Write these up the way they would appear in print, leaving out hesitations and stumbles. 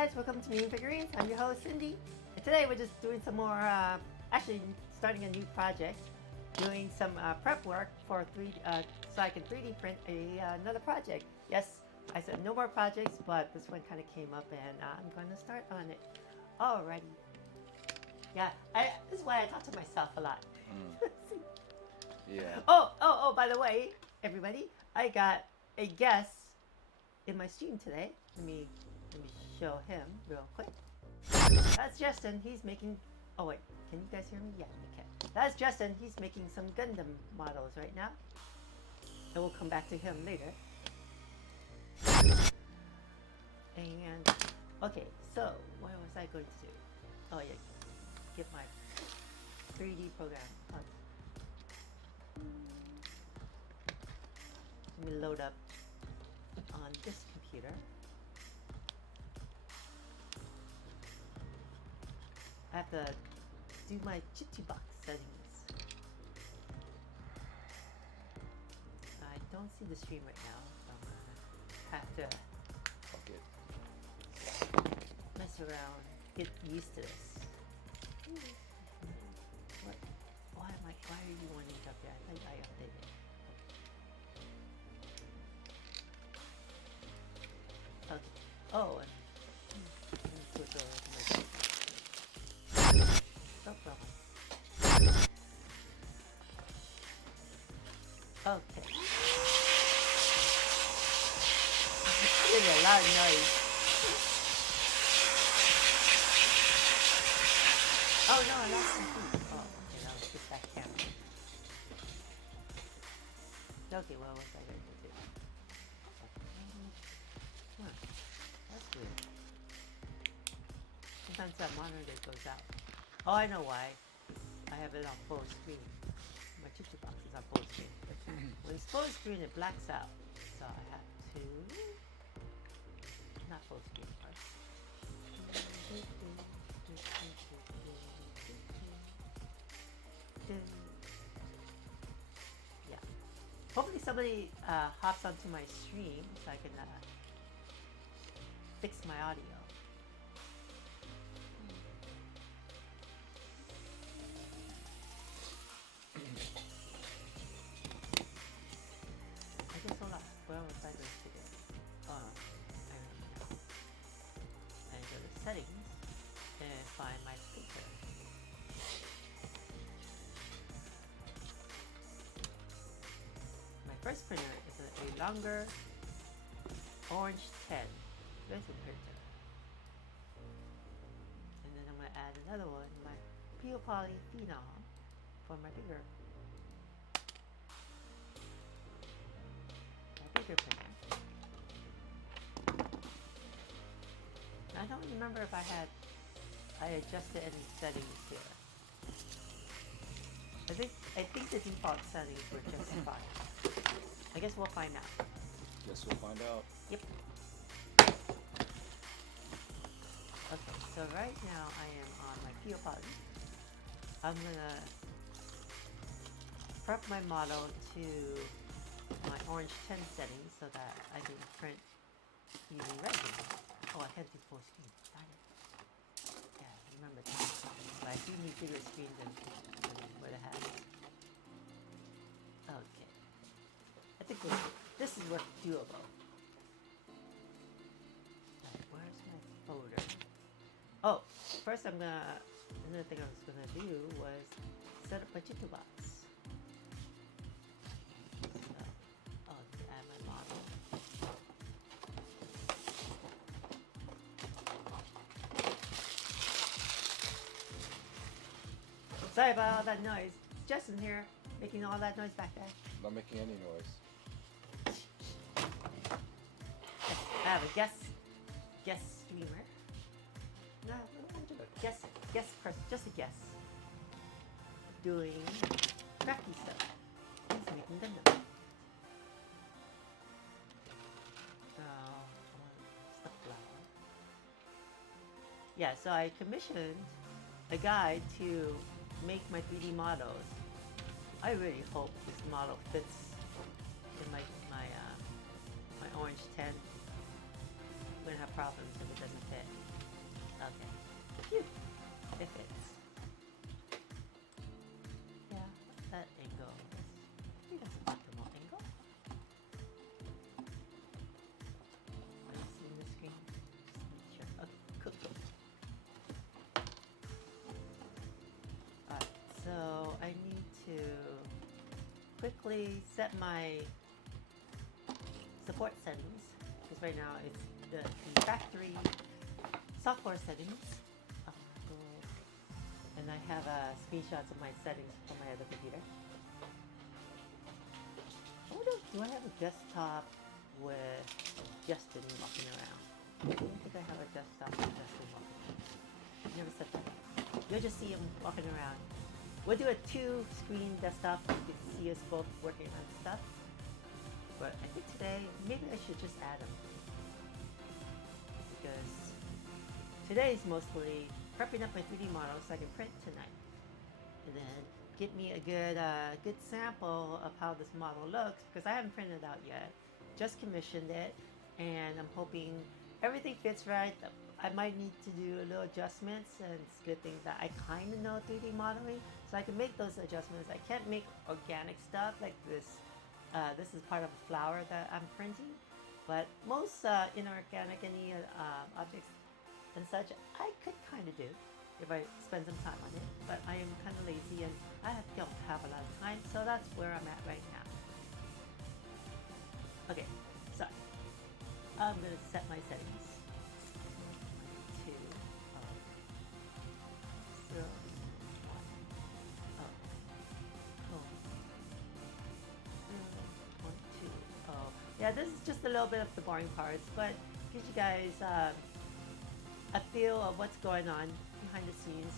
guys, welcome to Mean Figurines. I'm your host Cindy, and today we're just doing some more, actually starting a new project, doing some prep work for so I can 3D print another project. Yes, I said no more projects, but this one kind of came up, and I'm going to start on it. Alrighty. Yeah, this is why I talk to myself a lot. Yeah. Oh, by the way, everybody, I got a guest in my stream today. Let me show him real quick. That's Justin. He's making. Oh wait, can you guys hear me? Yeah, you can. That's Justin. He's making some Gundam models right now, and we'll come back to him later. And okay, so what was I going to do? Oh yeah, get my 3D program. Let me load up on this computer. I have to do my Jitsi-Box settings. I don't see the stream right now, so I'm gonna have to mess around, get used to this. What? Why are you wanting to update? I think I updated. Okay. Oh, and let me switch over to my. No problem. Okay. It's a loud noise. Oh no, I lost my feet. Oh, okay, that was just that camera. Okay, what was I going to do? That's weird. Sometimes that monitor goes out. Oh, I know why. I have it on full screen. My Jitsi-Box is on full screen. When it's full screen, it blacks out. So I have to... Not full screen first. Yeah. Hopefully somebody hops onto my stream so I can fix my audio. I guess hold on. Where was I going to do? Oh, I remember now. I go to settings and find my printer. My first printer is a longer Orange 10 resin printer. And then I'm going to add another one, my Pure Poly Phenom for my bigger printer. I don't remember if I adjusted any settings here. I think the default settings were just fine. I guess we'll find out. Guess we'll find out. Yep. Okay, so right now I am on my Pure Poly. I'm gonna prep my model to my Orange 10 settings so that I can print using resin. Oh, I can't do full screen. Darn it. Yeah, I remember that. But I do need bigger screen than what I have. Okay. I think this is what's doable. Right, where's my folder? Oh, first another thing I was gonna do was set up my Jitsi-Box. Add my model. Sorry about all that noise. Justin here, making all that noise back there. Not making any noise. I have a guest streamer. No, guest person, just a guest. Doing crafty stuff. He's making Gundam. So, stuff flower. Yeah, so I commissioned a guy to make my 3D models. I really hope this model fits in my Orange 10. I'm gonna have problems if it doesn't fit. Okay. Phew. It fits. Yeah, that angle is, I think that's optimal angle. Are you seeing the screen? Just make sure. Okay, cool, cool. Alright, so I need to quickly set my support settings, because right now it's the factory software settings. And I have screenshots of my settings from my other computer. Do I have a desktop with Justin walking around? I don't think I have a desktop with Justin walking around. I've never set that up. You'll just see him walking around. We'll do a 2-screen desktop so you can see us both working on stuff. But I think today, maybe I should just add them. Because today's mostly prepping up my 3D model so I can print tonight. And then get me a good sample of how this model looks, because I haven't printed it out yet. Just commissioned it, and I'm hoping everything fits right. I might need to do a little adjustments, and it's a good thing that I kind of know 3D modeling, so I can make those adjustments. I can't make organic stuff like this. This is part of a flower that I'm printing, but most inorganic objects and such, I could kind of do if I spend some time on it, but I am kind of lazy and I don't have a lot of time, so that's where I'm at right now. Okay, so I'm going to set my settings to 0, 1, oh, 0, 1, 2, oh. Yeah, this is just a little bit of the boring parts, but gives you guys a feel of what's going on behind the scenes.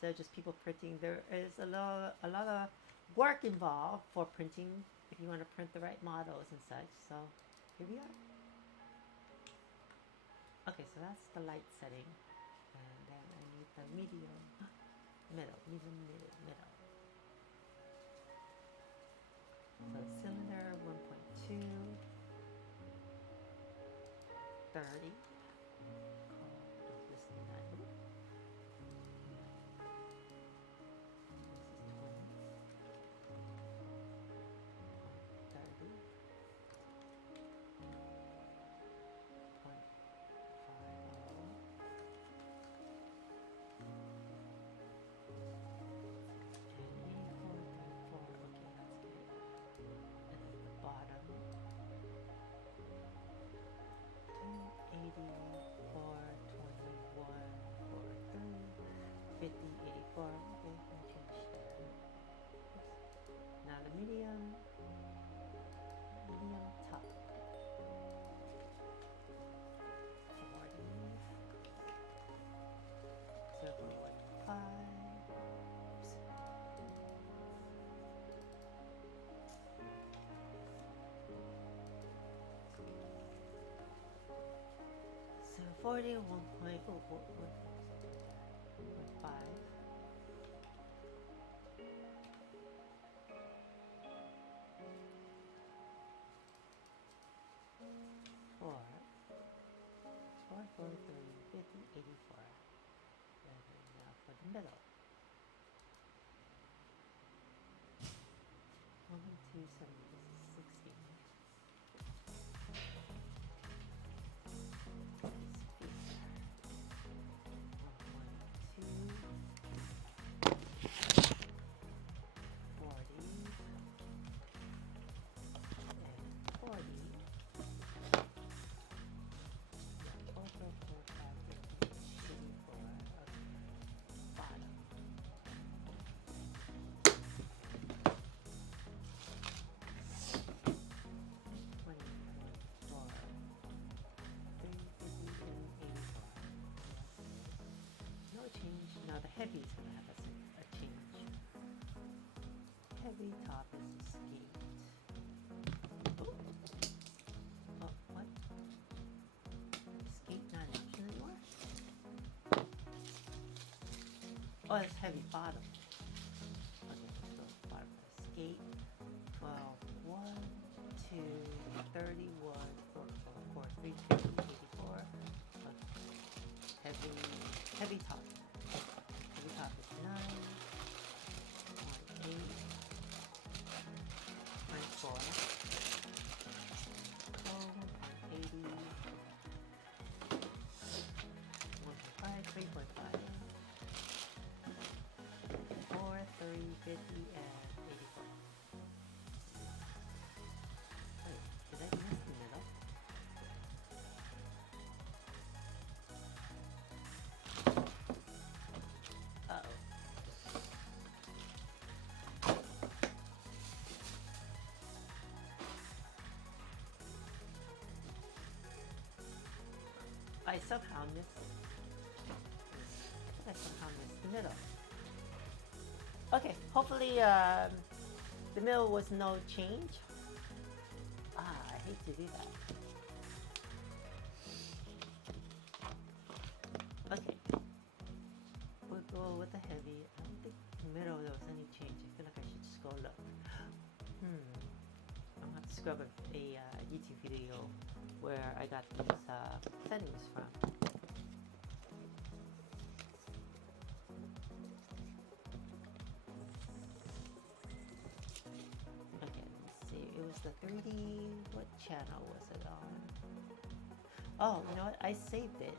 So just people printing. There is a lot of work involved for printing if you want to print the right models and such. So here we are. Okay, so that's the light setting, and then I need the medium, middle. So cylinder 1.2, 30. Now the medium top. 40. 0.5. So 40, 1.5. 40, 30, 50, 84. And now for the middle. 1, 2, 7, 16. Change. Now the heavy is going to have a change. Heavy top is the skate. Oh, what? Skate not an option anymore? Oh, it's heavy bottom. Okay, so bottom skate. 12, 1, 2, 31, 4, 4, 4, 3, 2, 84. Okay. Heavy. heavy top. Heavy top is 9, 8, 24, 80, 1.5, 3.5, 4, 30, 50, and 84. Wait, did I miss the middle? Uh-oh. I somehow missed it. I somehow missed the middle. Okay, hopefully the middle was no change. I hate to do that. Okay, we'll go with the heavy. I don't think the middle there was any change. I feel like I should just go look. I'm gonna have to scrub a YouTube video where I got these settings from. Okay, let's see. It was the 3D. What channel was it on? Oh, you know what? I saved it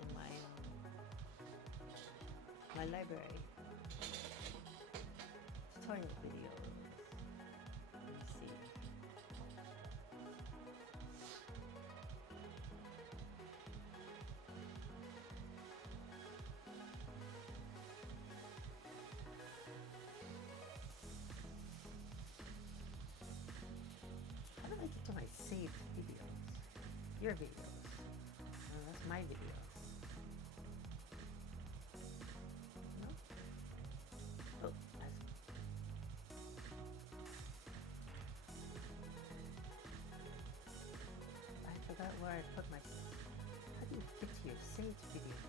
in my library. Tutorial videos. Let me see. How do I get to my saved videos? Your videos. Oh, that's my videos. No? Oh, that's... I forgot where I put my... How do you get to your saved videos?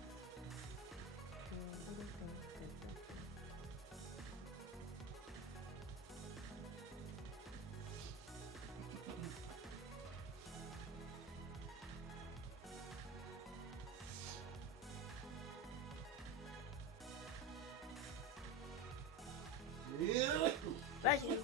Bless you.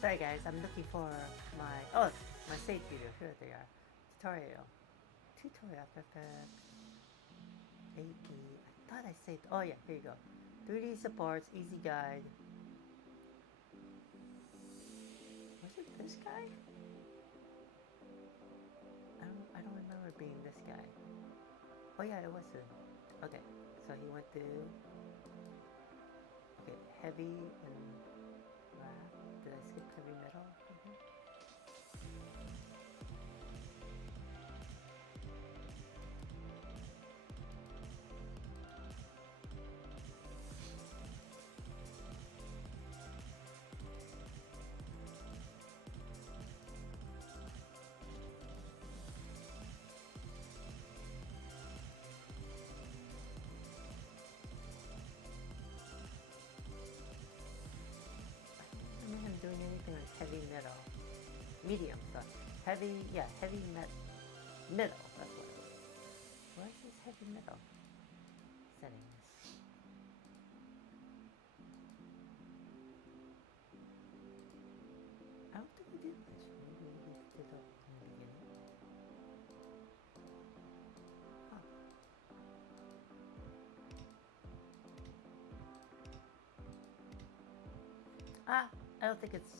Sorry guys, I'm looking for my saved video. Here they are. Tutorial. AE. I thought I saved. Oh yeah, here you go. 3D supports, easy guide. Was it this guy? I don't remember being this guy. Oh yeah, it was him. Okay, so he went to heavy and rap. Did I skip heavy metal? I'm doing anything with heavy metal. Medium, so heavy, yeah, heavy middle, that's what it was. Where is this heavy metal? Settings. I don't think we did this. Maybe we did it in the beginning. Huh. I don't think it's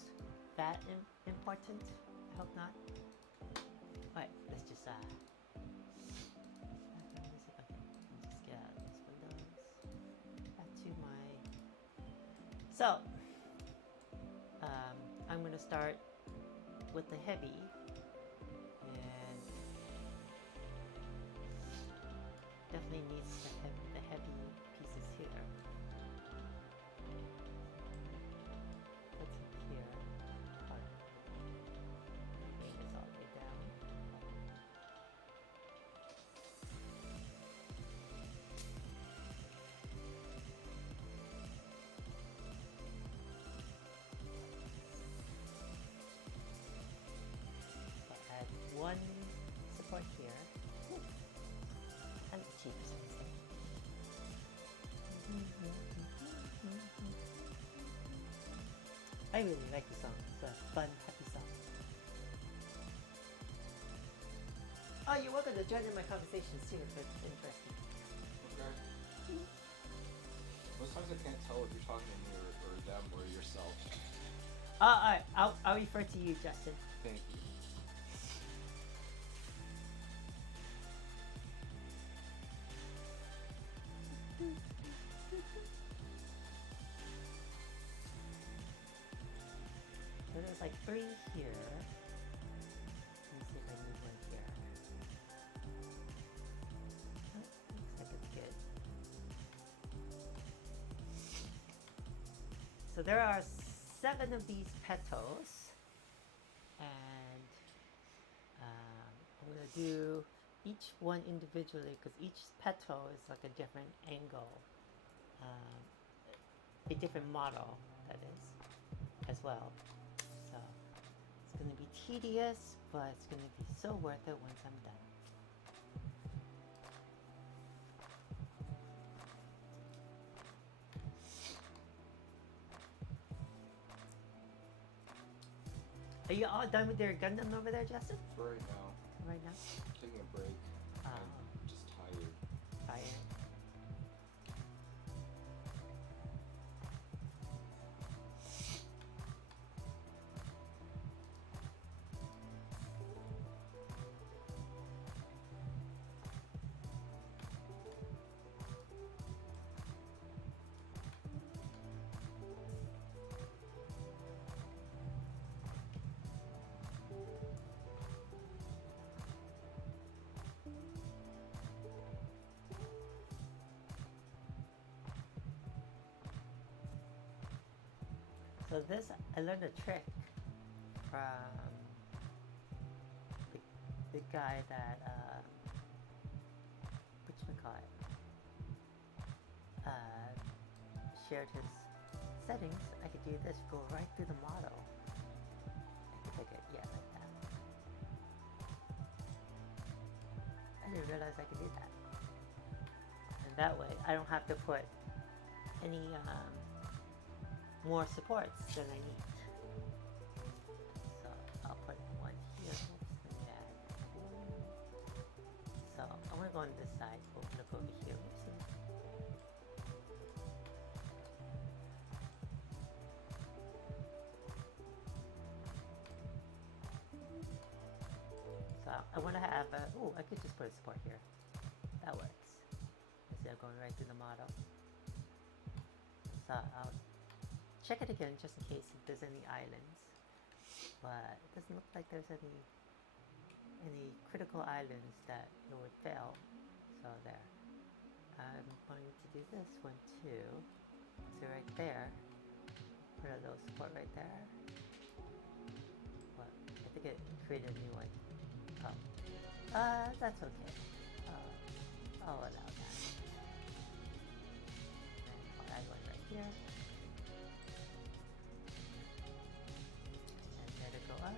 that important. I hope not. Alright, let's just okay, let's just get out of these windows. Back to my... So, I'm gonna start with the heavy, and definitely needs the heavy pieces here. That's here. Weight is all the way down. really like the song. It's a fun, happy song. Oh, you're welcome to join in my conversations too if it's interesting. Okay. Most times I can't tell if you're talking to me or them or yourself. Alright, I'll refer to you, Justin. Thank you. So there's like 3 here. Let me see if I move one here. Looks like it's good. So there are 7 of these petals, and I'm gonna do each one individually because each petal is like a different angle, a different model, that is, as well. So it's gonna be tedious, but it's gonna be so worth it once I'm done. Are you all done with your Gundam over there, Justin? For right now, Right now? taking a break. I'm just tired. Tired. So this, I learned a trick from the guy that, whatchamacallit, shared his settings. I could do this, go right through the model. I think I could, yeah, like that. I didn't realize I could do that. And that way, I don't have to put any, more supports than I need. So I'll put one here. Oops, let me add one. So I want to go on this side. We'll look over here. Oopsie. So I want to have a, oh, I could just put a support here. That works. Instead of going right through the model. So I'll check it again just in case if there's any islands, but it doesn't look like there's any critical islands that it would fail. So there. I'm going to do this one too. So right there, put a little support right there. But I think it created a new one. Oh, that's okay. I'll allow that. And I'll add one right here. Go up.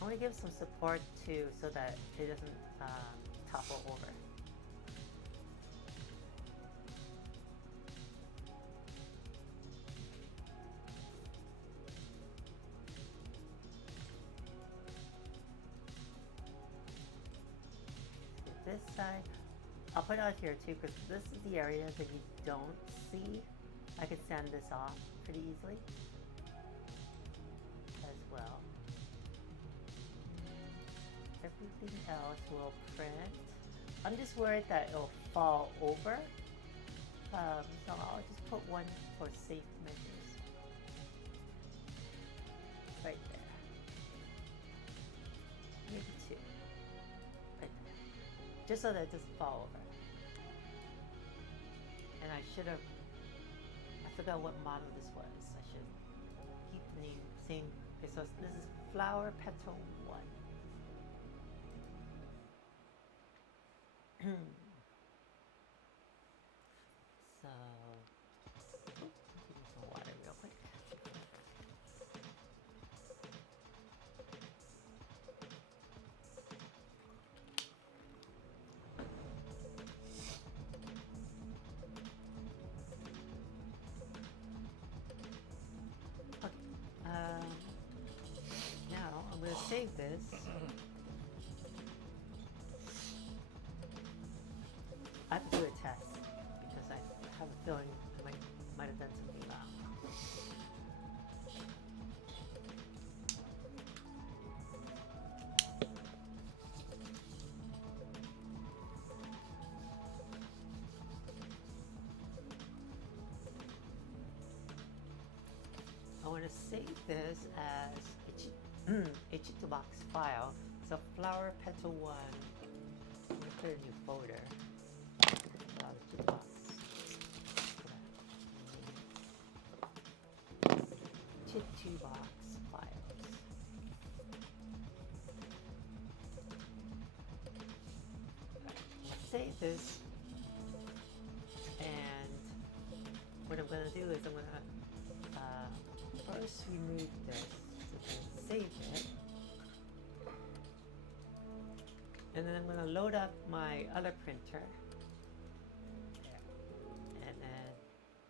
I want to give some support too so that it doesn't topple over. This side, I'll put it out here too because this is the area that you don't see. I could sand this off pretty easily as well. Everything else will print. I'm just worried that it'll fall over, so I'll just put one for safe measures right there. Maybe 2. Right there. Just so that it doesn't fall over. And I should have, I forgot what model this was. I should keep the name same. Okay, so this is Flower Petal 1. So, give me some water real quick. save this. I have to do a test because I have a feeling I might have done something wrong. I want to save this as a Chitubox file. So flower petal 1. I'm going to put a new folder. Flower Chitubox. Chitubox files. Save this. And what I'm going to do is I'm going to first remove this, so save it, and then I'm going to load up my other printer, and then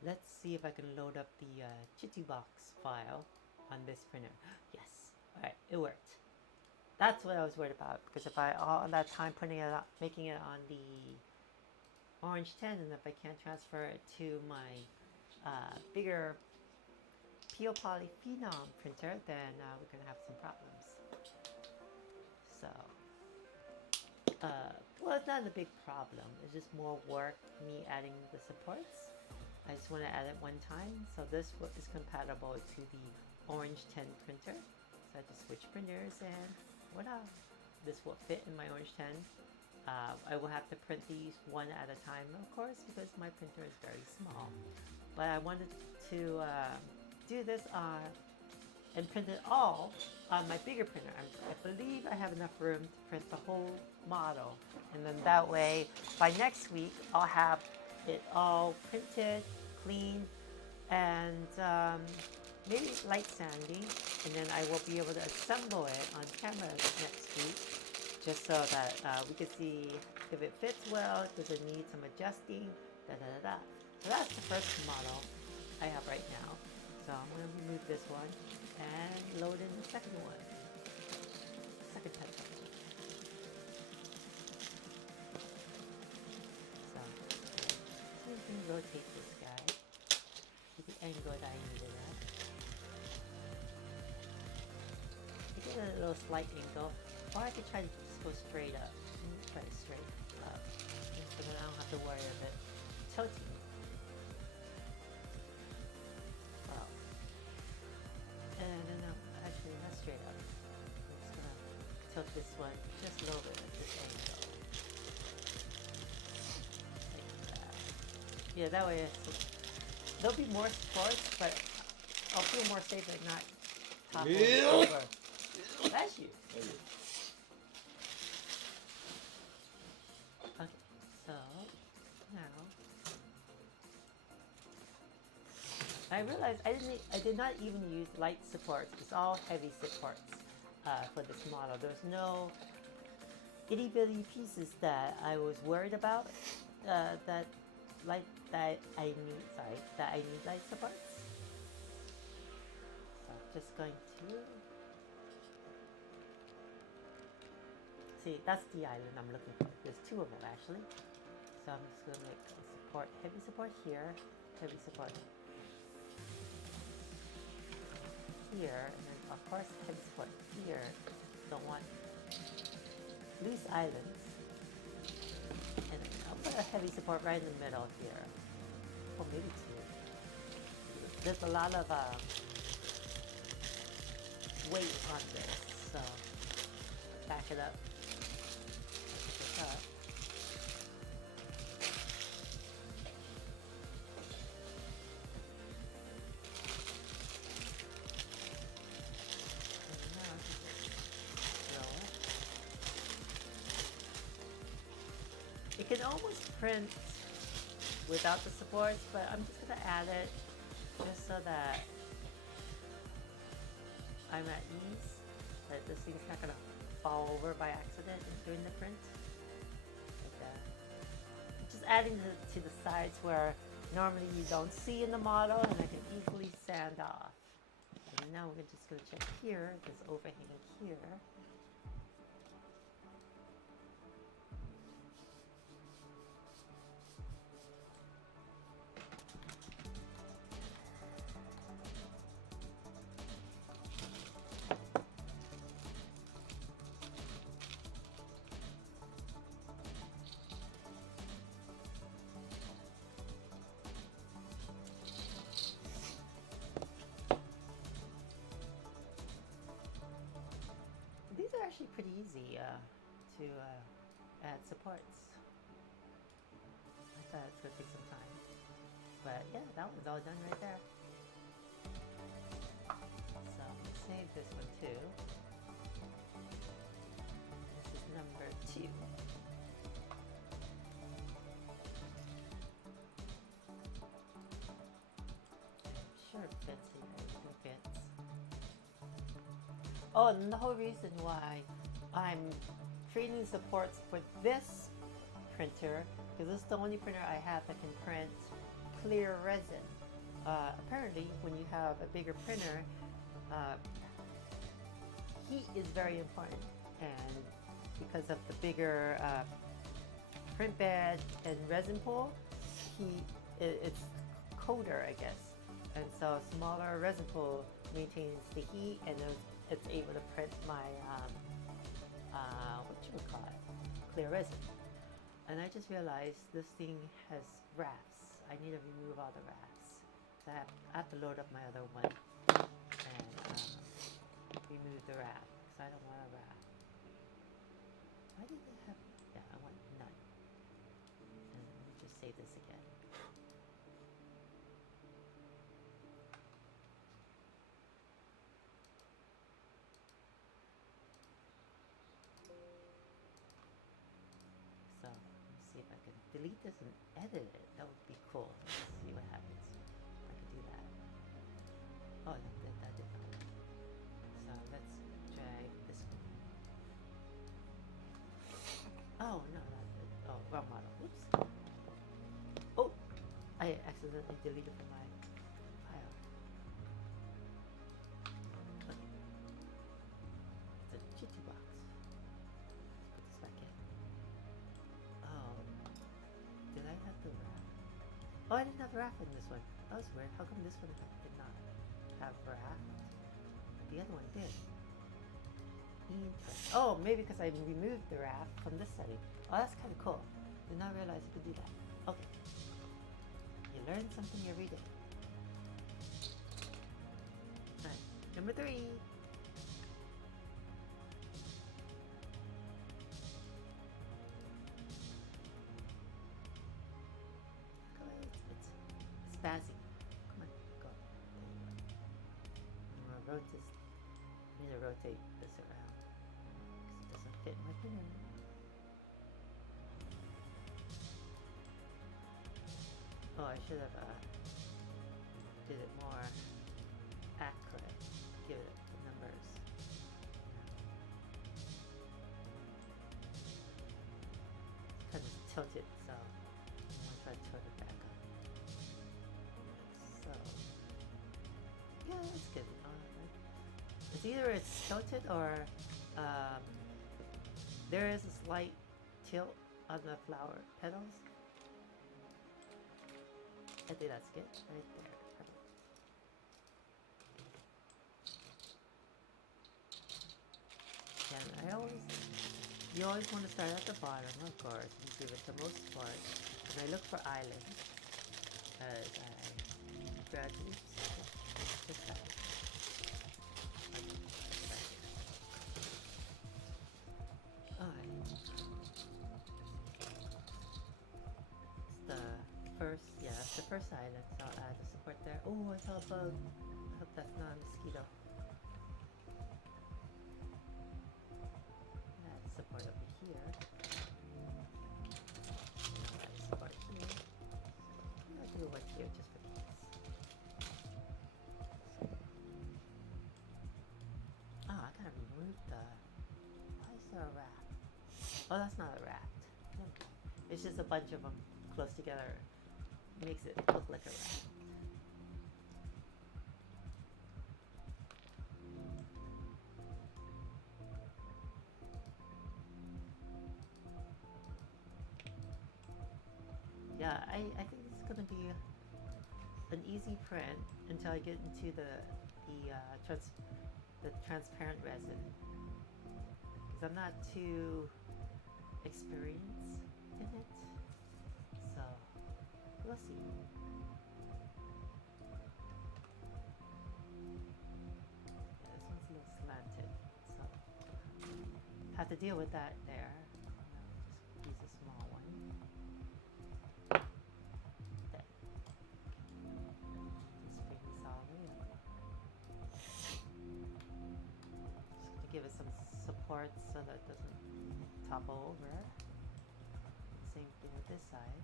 let's see if I can load up the Chitubox file on this printer. Yes, alright, it worked. That's what I was worried about, because if I all that time putting it up, making it on the Orange 10, and if I can't transfer it to my bigger Peel Poly Phenom printer, then we're going to have some problems. So, well, it's not a big problem. It's just more work, me adding the supports. I just want to add it one time. So this is compatible to the Orange 10 printer. So I just switch printers and voila. This will fit in my Orange 10. I will have to print these one at a time, of course, because my printer is very small. But I wanted to do this and print it all on my bigger printer. I believe I have enough room to print the whole model, and then that way by next week I'll have it all printed, clean, and maybe light sanding, and then I will be able to assemble it on camera next week, just so that we can see if it fits well, does it need some adjusting, da da da da. So that's the first model I have right now. So I'm going to remove this one and load in the second one. Second pencil. So we can rotate this guy to the angle that I need it at. I get a little slight angle, or I could try to just go straight up. Try it straight up, so that I don't have to worry of it tilting. Actually, not straight up. I'm just gonna tilt this one just a little bit at this angle. Like that. Yeah, that way there'll be more supports, but I'll feel more safe at not toppling over. That's you. Okay, so now I realized I did not even use light supports. It's all heavy supports for this model. There's no itty bitty pieces that I was worried about that I need light supports. So I'm just going to see, that's the island I'm looking for. There's two of them actually. So I'm just gonna make a support, heavy support here, heavy support here, and then of course heavy support here. Don't want loose islands. And then I'll put a heavy support right in the middle here. Or maybe two. There's a lot of weight on this, so back it up. Pick this up. It can almost print without the supports, but I'm just going to add it just so that I'm at ease, that this thing's not going to fall over by accident during the print. Like that. Just adding to the sides where normally you don't see in the model, and I can easily sand off. And now we're just going to check here, this overhang here. pretty easy to add supports. I thought it's gonna take some time, but yeah, that one's all done right there. So I'm gonna save this one too. This is number 2. I'm sure it fits here. It fits. Oh, and the whole reason why I'm creating supports for this printer, because this is the only printer I have that can print clear resin. Apparently, when you have a bigger printer, heat is very important, and because of the bigger print bed and resin pool, it's colder, I guess, and so smaller resin pool maintains the heat, and it's able to print my what you would call it, clear resin. And I just realized this thing has rafts. I need to remove all the rafts. So I have to load up my other one and remove the raft because I don't want a raft. Why did they have? Yeah, I want none. And let me just save this again. So let's see if I can delete this and edit it. That would be cool. Let's see what happens. I can do that. Oh, that did not work. So let's drag this one. Oh no, not it. Oh, wrong model. Oops. Oh, I accidentally deleted from my file. Okay. It's a Jitty box. Let's put this back in. Oh, did I have the wrap? Oh, I didn't have wrap in this one. That was weird. How come this one did not have wrap? The other one did. Interesting. Oh, maybe because I removed the wrap from this setting. Oh, that's kind of cool. Did not realize you could do that. Okay. You learn something every day. Alright, number 3. Come on, it's spazzing. Come on, go. I'm gonna rotate this. I need to rotate this around because it doesn't fit my printer. Oh, I should have did it more accurate. Give it the numbers. It's kind of tilted, so I'm gonna try to tilt it back up. So yeah, that's good. It's either it's tilted or there is a slight tilt on the flower petals. I think that's good, right there. Perfect. And you always want to start at the bottom, of course, and give it the most support. And I look for islands, as I gradually this side. Alright. It's the first, yeah, that's the first island, so I'll add the support there. Oh, I saw a bug. I hope that's not a mosquito. Add support over here. Add support here. I'll do one here just for keeps. Oh, I gotta remove the. Why is there a raft? Oh, that's not a raft. It's just a bunch of them close together. Makes it look like a raft. Yeah, I think it's gonna be an easy print until I get into the transparent resin, because I'm not too experienced in it, so we'll see. Yeah, this one's a little slanted, so to deal with that there. Just use a small one. There. Just bring this all the way up. Just to give it some support so that it doesn't topple over. Same thing with this side.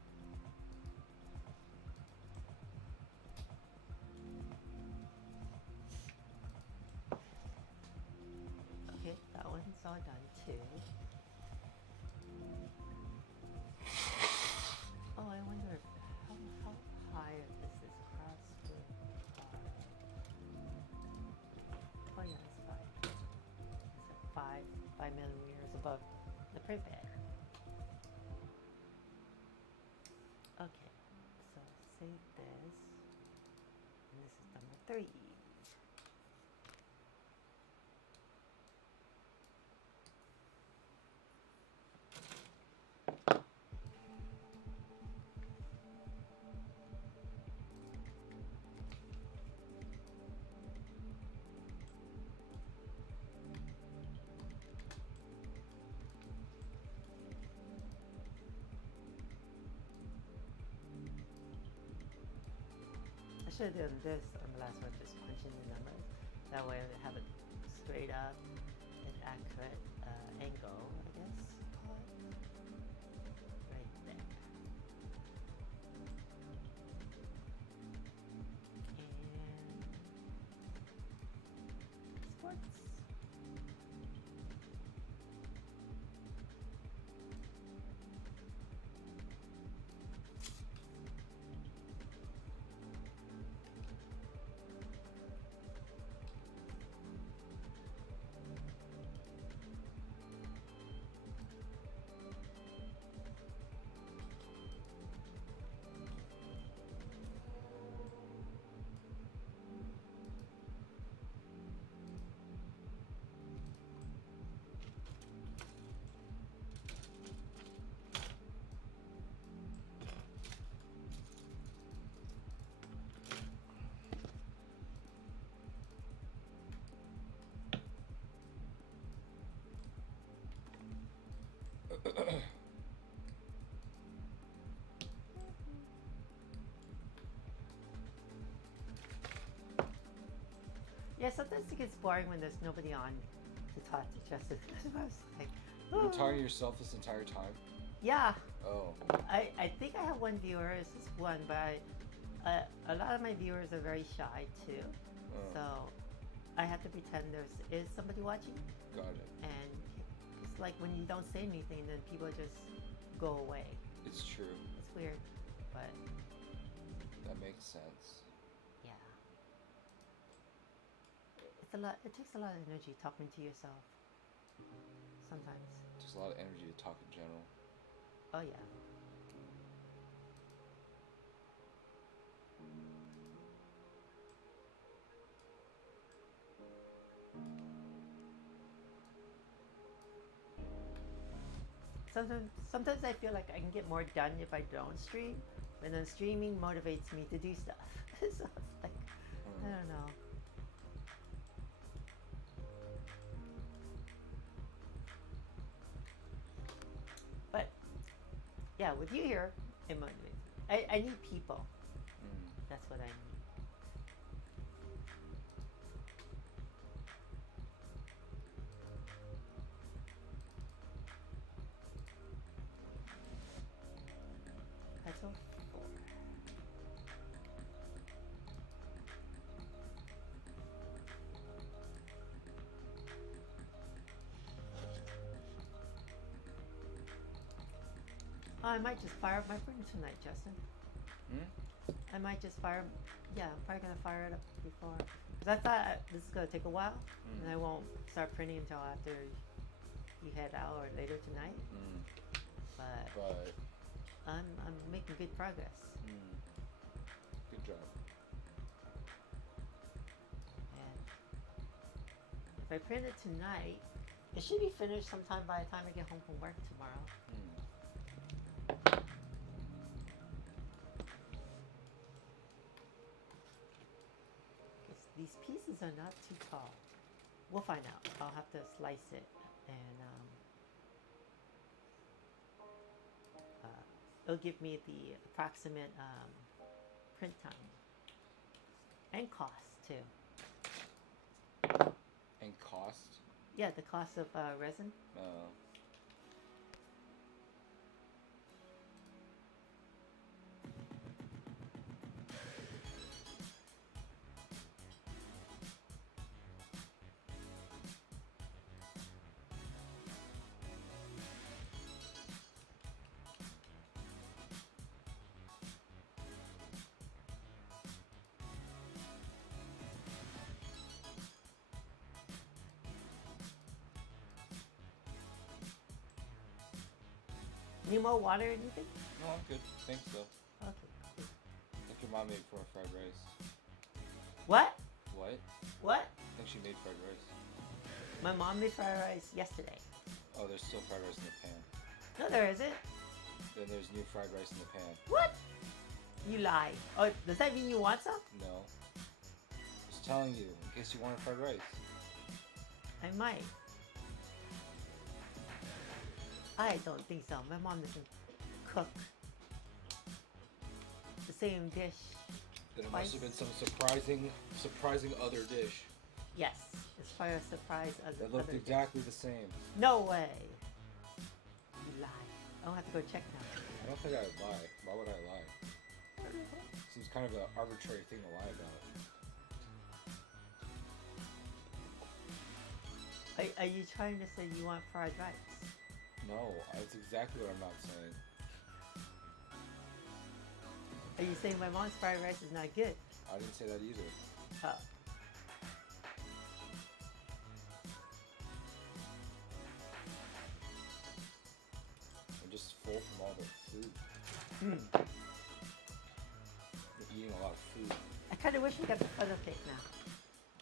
Okay, that one's all done too. Oh, I wonder how high is this across the oh yeah, it's fine. It's at 5 millimeters above the print bed. Okay, so save this. And this is number 3. I should have done this on the last one, just punch in the numbers. That way I would have it straight up and accurate angle, I guess. Right there. And sports. Yeah, sometimes it gets boring when there's nobody on to talk to Justin. I was like, You've been talking to yourself this entire time? yeah. Oh. I think I have one viewer. It's just one, but a lot of my viewers are very shy too. So I have to pretend there is somebody watching. Got it. And it's like when you don't say anything, then people just go away. It's true. It's weird, but That makes sense. yeah. It's a lot. It takes a lot of energy talking to yourself. Sometimes. It takes a lot of energy to talk in general. Oh yeah. Sometimes I feel like I can get more done if I don't stream, and then streaming motivates me to do stuff. So it's like, I don't know. But yeah, with you here, it motivates. I need people. That's what I need. Petal 4. Oh, I might just fire up my printer tonight, Justin. I might just fire. Yeah, I'm probably gonna fire it up before. Cause I thought this is gonna take a while, and I won't start printing until after you head out or later tonight. But I'm making good progress. Good job. And if I print it tonight, it should be finished sometime by the time I get home from work tomorrow. These pieces are not too tall. We'll find out. I'll have to slice it and it'll give me the approximate print time and cost too. And cost? Yeah, the cost of resin. Need more water or anything? No, I'm good. Think so. Okay. Cool. I think your mom made for fried rice. What? What? What? I think she made fried rice. My mom made fried rice yesterday. Oh, there's still fried rice in the pan. No, there isn't. Then there's new fried rice in the pan. What? You lie. Oh, does that mean you want some? No. Just telling you, in case you wanted fried rice. I might. I don't think so. My mom doesn't cook the same dish. Then it twice. must have been some surprising other dish Yes, it's probably a surprise. that looked exactly the same. No way. You lie. I'll have to go check now. I don't think I'd lie. Why would I lie? Seems kind of an arbitrary thing to lie about. Are you trying to say you want fried rice? No, that's exactly what I'm not saying. Are you saying my mom's fried rice is not good? I didn't say that either. Oh. I'm just full from all the food. Hmm. You're eating a lot of food. I kind of wish we got the funnel cake now.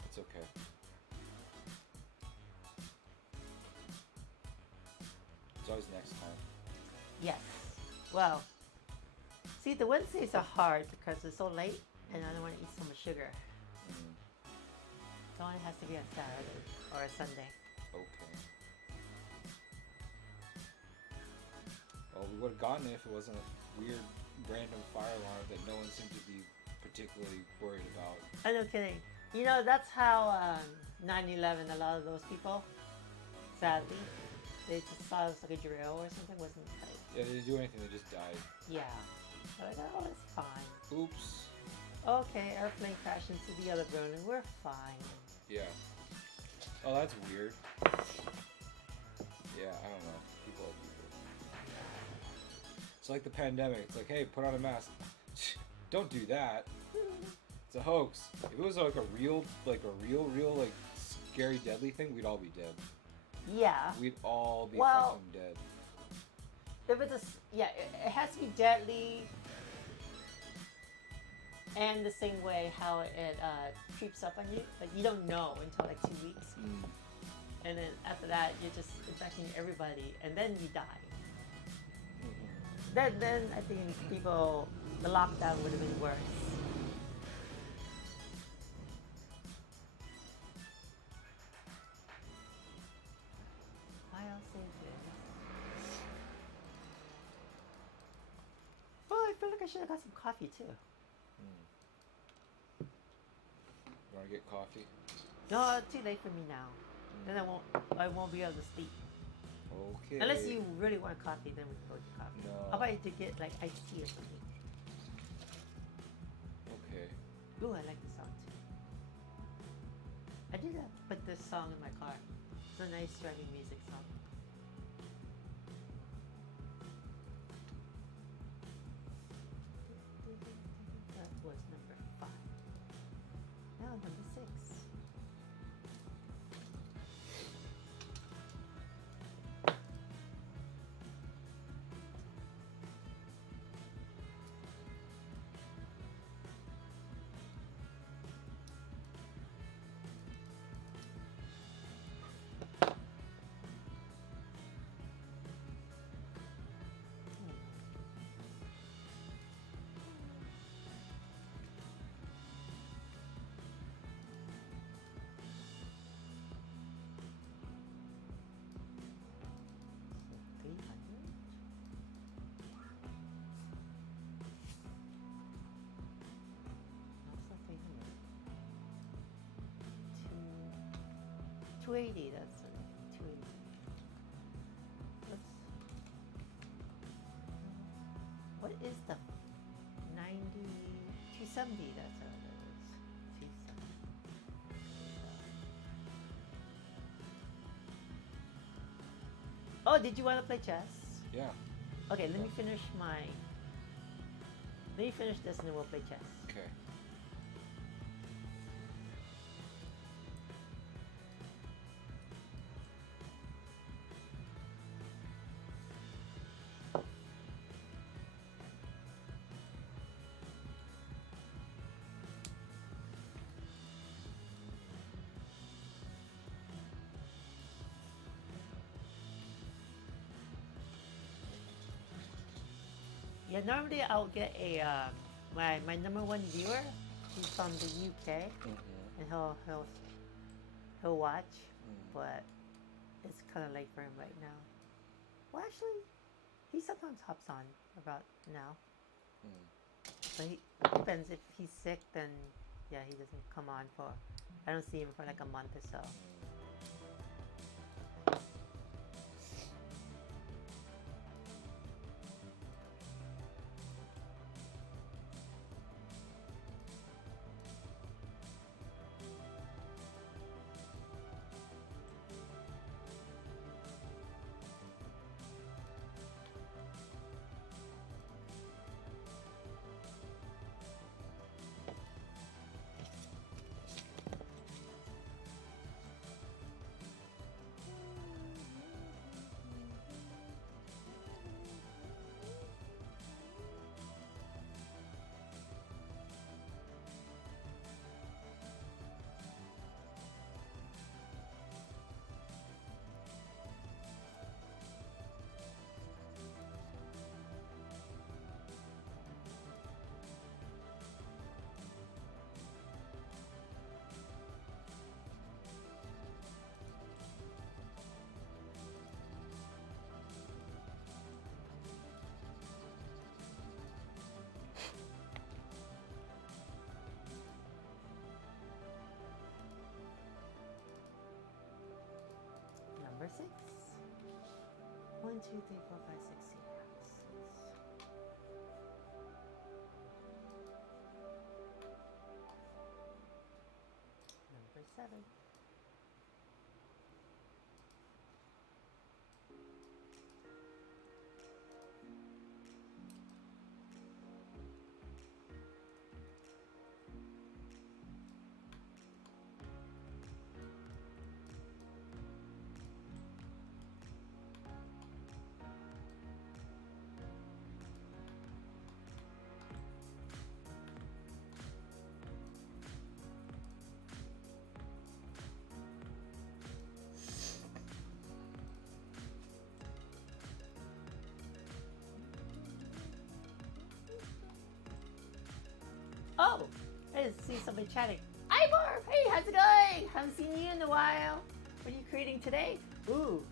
It's okay. It's always next time. Yes. Well, see, the Wednesdays are hard because it's so late and I don't want to eat so much sugar. Mm, So it has to be a Saturday or a Sunday. okay. Well, we would have gotten it if it wasn't a weird random fire alarm that no one seemed to be particularly worried about. I no kidding. You know, that's how 9/11, a lot of those people, sadly, they just thought it was like a drill or something. Wasn't like, Yeah, they didn't do anything, they just died. yeah. They're like, oh, it's fine. Oops. Okay, airplane crashed into the other building. We're fine. Yeah. Oh, that's weird. Yeah, I don't know. People are people. It's like the pandemic. It's like, hey, put on a mask. Don't do that. It's a hoax. If it was like a real, like scary, deadly thing, we'd all be dead. Yeah. We'd all be Well- fucking dead. If it's it has to be deadly, and the same way how it creeps up on you. Like you don't know until like 2 weeks, Mm. and then after that you're just infecting everybody, and then you die. Mhm. Then I think the lockdown would have been worse. I'll say this. Oh, I feel like I should have got some coffee too. You wanna get coffee? No, too late for me now. Then I won't be able to sleep. Okay. Unless you really want coffee, then we can go get coffee. No. How about you to get like iced tea or something? Okay. Ooh, I like this song too. I did put this song in my car. It's a nice driving music song. That was number 5. Now number 6. 280. That's 280. Let's. What is the 90? 270. That's what it is. 270. Oh, did you want to play chess? Yeah. Okay, let me finish my. Let me finish this and then we'll play chess. Okay. Yeah, normally I'll get a my number one viewer. He's from the UK, Mm-hmm. and he'll watch, but it's kind of late for him right now. Well, actually, he sometimes hops on about now, but he depends if he's sick. Then yeah, he doesn't come on for. I don't see him for like a month or so. Number 6. 1, 2, 3, 4, 5, 6, 6. Number 7. Oh, I just see somebody chatting. Hi, Marv. Hey, how's it going? Haven't seen you in a while. What are you creating today? Ooh,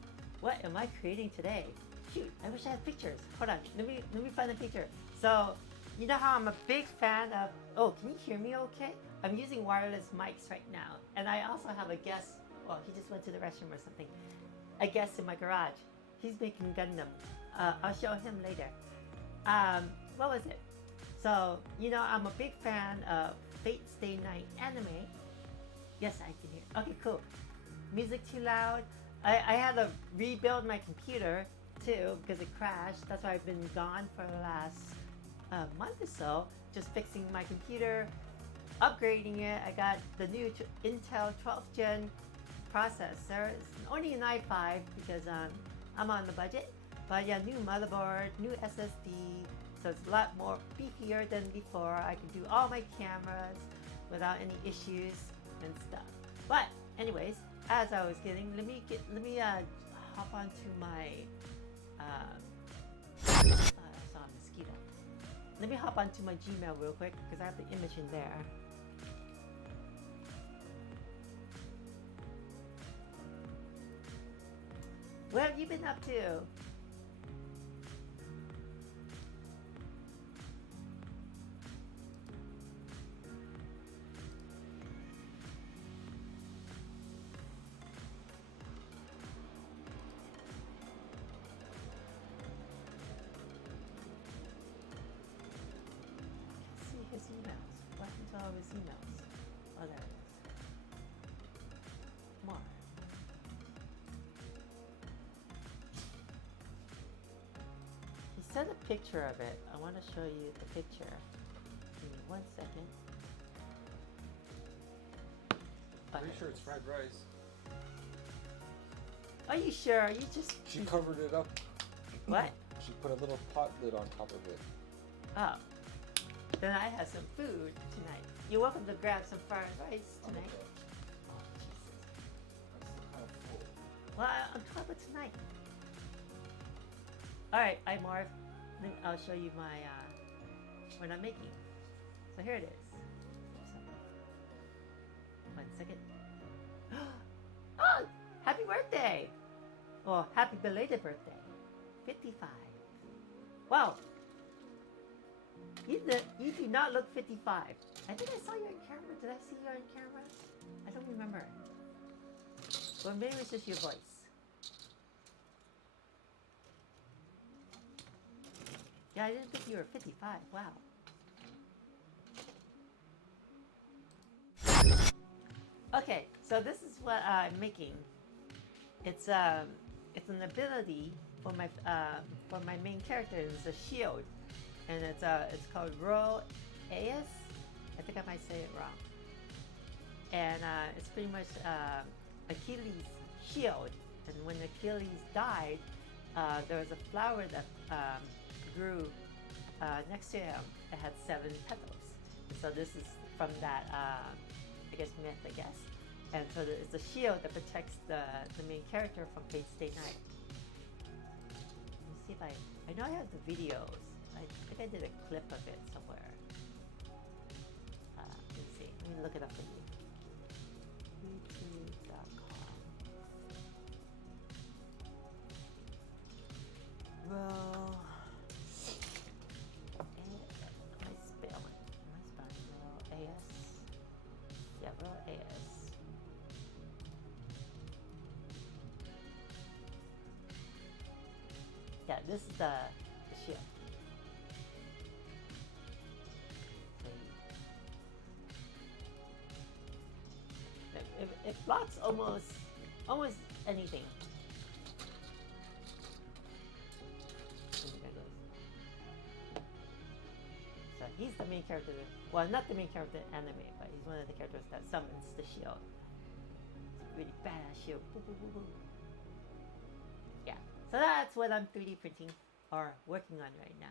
what am I creating today? Shoot, I wish I had pictures. Hold on, let me find a picture. So, you know how I'm a big fan of. Oh, can you hear me? Okay. I'm using wireless mics right now, and I also have a guest. Well, he just went to the restroom or something. A guest in my garage. He's making Gundam. I'll show him later. What was it? So, you know, I'm a big fan of Fate Stay Night anime. Yes, I can hear. Okay, cool. Music too loud. I had to rebuild my computer too because it crashed. That's why I've been gone for the last month or so, just fixing my computer, upgrading it. I got the new Intel 12th gen processor. It's only an i5 because I'm on the budget. But yeah, new motherboard, new SSD. So it's a lot more beefier than before. I can do all my cameras without any issues and stuff. But anyways, as I was getting, let me hop onto my. I saw a mosquito. Let me hop onto my Gmail real quick because I have the image in there. What have you been up to? emails. Oh, there it is. More. He sent a picture of it. I want to show you the picture. Give me 1 second. Pretty sure it's fried rice. Are you sure? You just. She covered it up. What? She put a little pot lid on top of it. Oh. Then I have some food tonight. You're welcome to grab some fried rice tonight. Okay. Oh, Jesus. I'm still kind of full. Well, I'm talking about tonight. Alright, I'm Marv. Then I'll show you my, what I'm making. So here it is. 1 second. Oh! Happy birthday! Well, happy belated birthday. 55. Wow. You do not look 55. I think I saw you on camera. Did I see you on camera? I don't remember. Well, maybe it's just your voice. Yeah, I didn't think you were 55. Wow. Okay, so this is what I'm making. It's an ability for my main character. It's a shield, and it's called Royal Aes. I think I might say it wrong. And it's pretty much Achilles' shield. And when Achilles died, there was a flower that grew next to him. It had 7 petals. So this is from that, I guess, myth, I guess. And so it's a shield that protects the main character from Fate Stay Night. Let me see if I know I have the videos. I think I did a clip of it somewhere. Let me see. Let me look it up for you. YouTube.com. Well, am I spelling? Well, AS. Yeah, well, AS. Yeah, this is the shield. It blocks almost anything. So he's the main character. Well, not the main character in anime, but he's one of the characters that summons the shield. It's a really badass shield. Boo, boo, boo, boo. Yeah. So that's what I'm 3D printing or working on right now.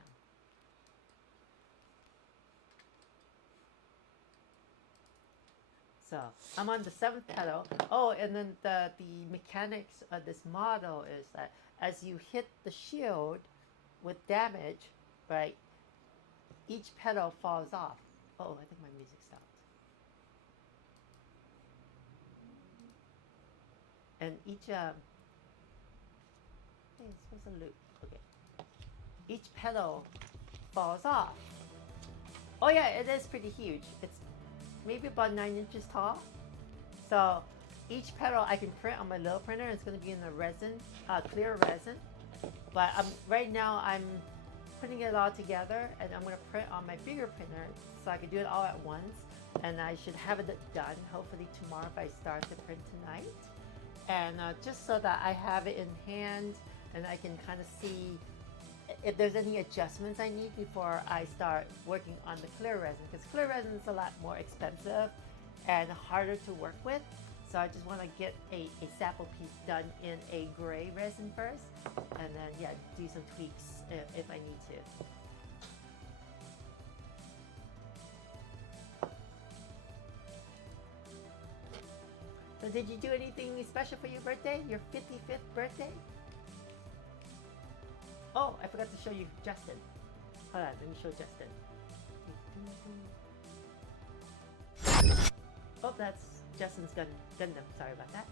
So I'm on the 7th petal. Oh, and then the mechanics of this model is that as you hit the shield with damage, right, each petal falls off. Oh, I think my music stopped. And each hey, it's supposed to loop. Okay. Each petal falls off. Oh yeah, it is pretty huge. It's maybe about 9 inches tall. So each petal I can print on my little printer. It's going to be in the resin, clear resin. But right now I'm putting it all together, and I'm going to print on my bigger printer so I can do it all at once. And I should have it done hopefully tomorrow if I start to print tonight. And just so that I have it in hand and I can kind of see if there's any adjustments I need before I start working on the clear resin, because clear resin is a lot more expensive and harder to work with. So I just want to get a sample piece done in a gray resin first, and then yeah, do some tweaks if I need to. So did you do anything special for your birthday? Your 55th birthday? Oh, I forgot to show you Justin. Hold on, let me show Justin. Oh, that's Justin's Gundam. Sorry about that.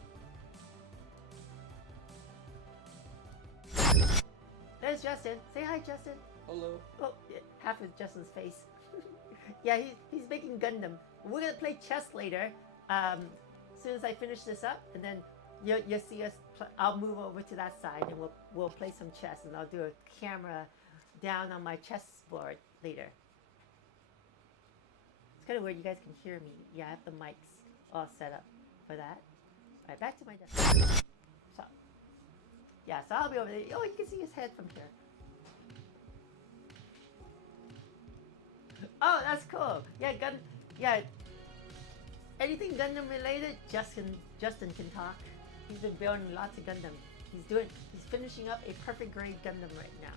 There's Justin. Say hi, Justin. Hello. Oh, yeah, half of Justin's face. Yeah, he's making Gundam. We're gonna play chess later. As soon as I finish this up, and then you'll see us. I'll move over to that side, and we'll play some chess, and I'll do a camera down on my chessboard later. It's kind of weird. You guys can hear me. Yeah, I have the mics all set up for that. All right, back to my desk. So, yeah, so I'll be over there. Oh, you can see his head from here. Oh, that's cool. Yeah, Yeah, anything Gundam related, Justin can talk. He's been building lots of Gundam. He's finishing up a perfect grade Gundam right now.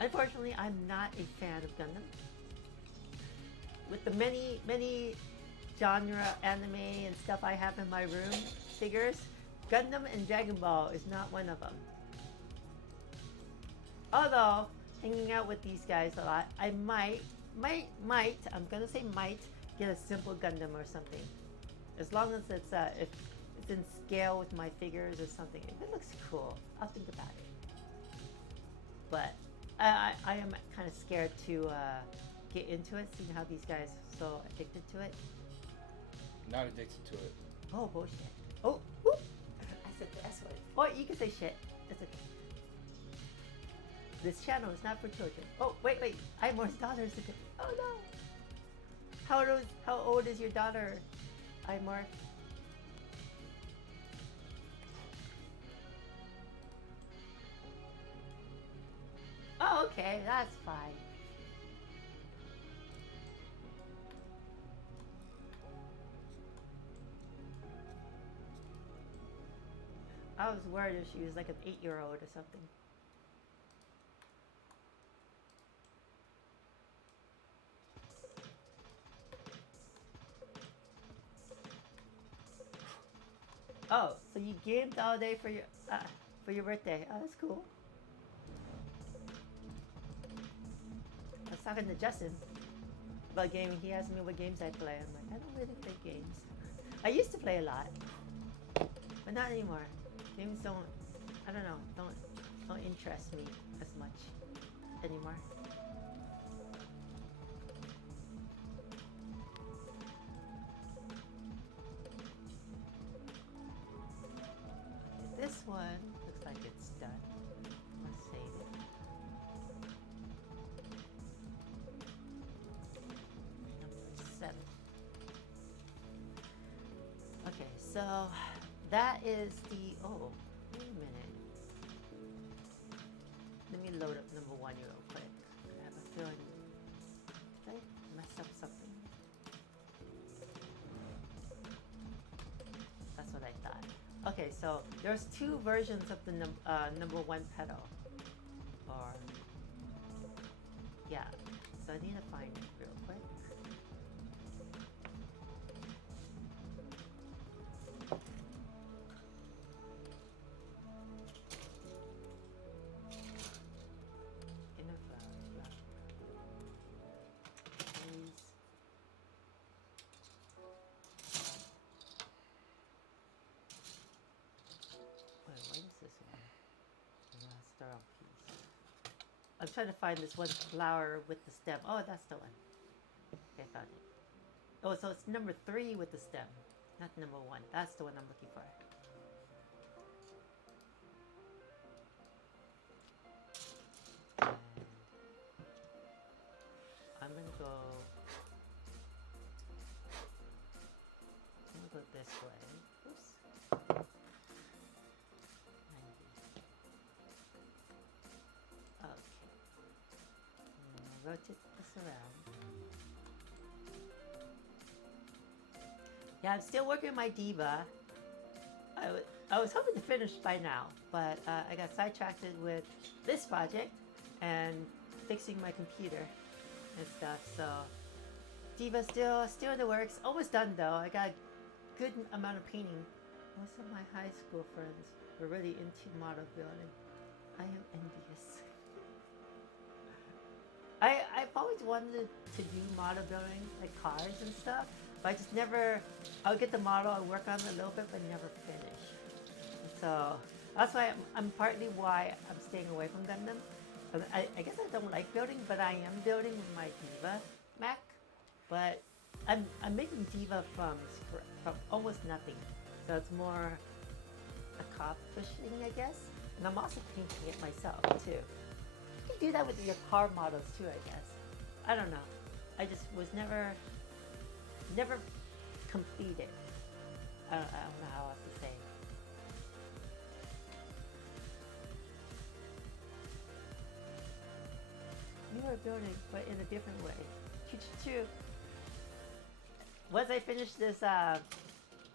Unfortunately, I'm not a fan of Gundam. With the many genre anime and stuff I have in my room, figures, Gundam and Dragon Ball is not one of them. Although, hanging out with these guys a lot, I might, I'm gonna say might, get a simple Gundam or something. As long as if it's in scale with my figures or something. If it looks cool, I'll think about it. But I am kind of scared to get into it, seeing how these guys are so addicted to it. Not addicted to it. Oh, bullshit. Oh, whoop. I said the S word. Or you can say shit. It's okay. This channel is not for children. Oh, wait. Imor's daughter is a good. Oh no. How old is your daughter, Imor? Oh, okay, that's fine. I was worried if she was like an 8-year-old or something. Oh, so you gamed all day for your birthday. Oh, that's cool. I was talking to Justin about gaming. He asked me what games I play. I'm like, I don't really play games. I used to play a lot, but not anymore. Games I don't know, don't interest me as much anymore. This one looks like it's done. Let's save it. Number 7. Okay, so that is the. Oh, wait a minute. Let me load up number 1 real quick. I have a feeling. Did I mess up something? That's what I thought. Okay, so there's 2 versions of the number 1 pedal. Or, yeah. So I need to find it real quick. I'm trying to find this one flower with the stem. Oh, that's the one. Okay, I found it. Oh, so it's number 3 with the stem, not number 1. That's the one I'm looking for. And I'm gonna go this way. Oops. 90. Okay. Rotate this around. Yeah, I'm still working on my Diva. I was hoping to finish by now, but I got sidetracked with this project and fixing my computer and stuff. So Diva's still in the works. Almost done though. I got a good amount of painting. Most of my high school friends were really into model building. I am envious. I've always wanted to do model building, like cars and stuff, but I just never. I'll get the model, I'll work on it a little bit, but never finish. So that's why I'm partly why I'm staying away from Gundam. I guess I don't like building, but I am building with my Diva Mac. But I'm making Diva from almost nothing, so it's more accomplishing, I guess. And I'm also painting it myself too. You can do that with your car models too, I guess. I don't know. I just was never completed. I don't know how else to say. You are building, but in a different way. Choo. Once I finish this,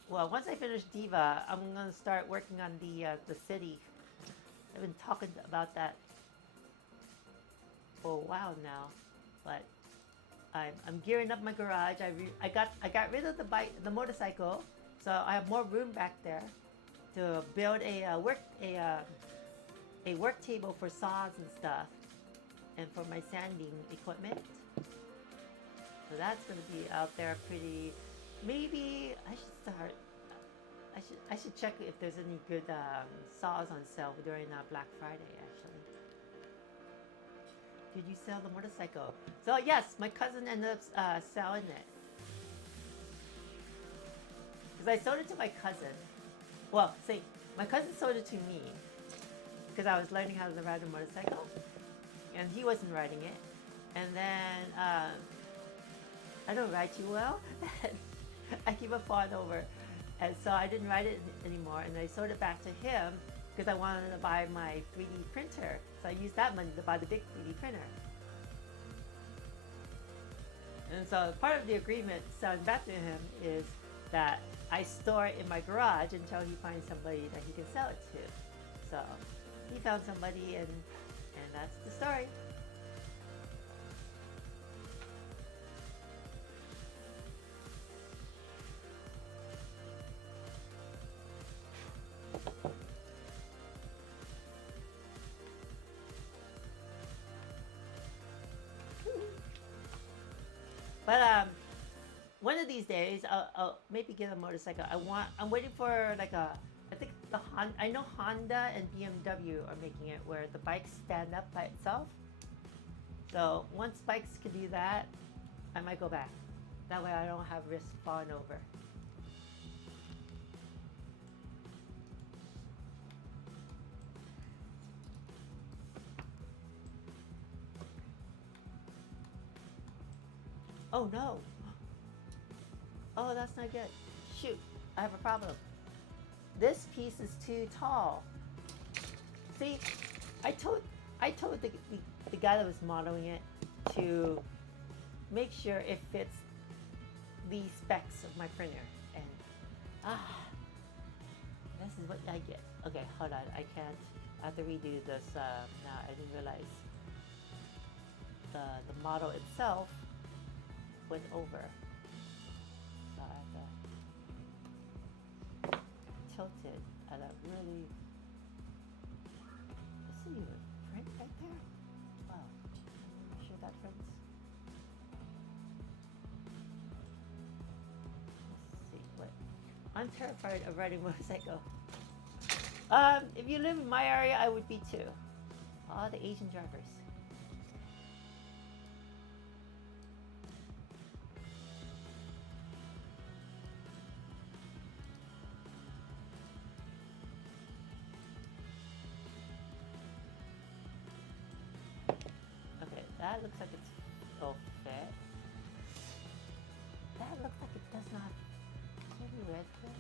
once I finish Diva, I'm gonna start working on the city. I've been talking about that for a while now, but I'm gearing up my garage. I got rid of the motorcycle, so I have more room back there to build a work table for saws and stuff, and for my sanding equipment. So that's gonna be out there pretty. Maybe I should start. I should check if there's any good saws on sale during Black Friday. Actually, did you sell the motorcycle? So yes, my cousin ended up selling it because I sold it to my cousin. Well, see, my cousin sold it to me because I was learning how to ride a motorcycle, and he wasn't riding it. And then I don't ride too well. I keep on falling over, and so I didn't ride it anymore. And I sold it back to him because I wanted to buy my 3D printer. So I used that money to buy the big 3D printer. And so part of the agreement selling back to him is that I store it in my garage until he finds somebody that he can sell it to. So he found somebody, and that's the story. But one of these days, I'll maybe get a motorcycle. I'm waiting for like I think I know Honda and BMW are making it where the bikes stand up by itself. So once bikes can do that, I might go back. That way I don't have risk falling over. Oh no! Oh, that's not good. Shoot, I have a problem. This piece is too tall. See, I told the guy that was modeling it to make sure it fits the specs of my printer, and this is what I get. Okay, hold on, I can't. I have to redo this. Now I didn't realize the model itself went over. So I have to tilt it at a really. Let's see, print right there. Wow, I'm sure that prints. Let's see. What? I'm terrified of riding a motorcycle. If you live in my area, I would be too. All the Asian drivers. Okay, that looks like it's will fit. That looks like it does not. Maybe red fit.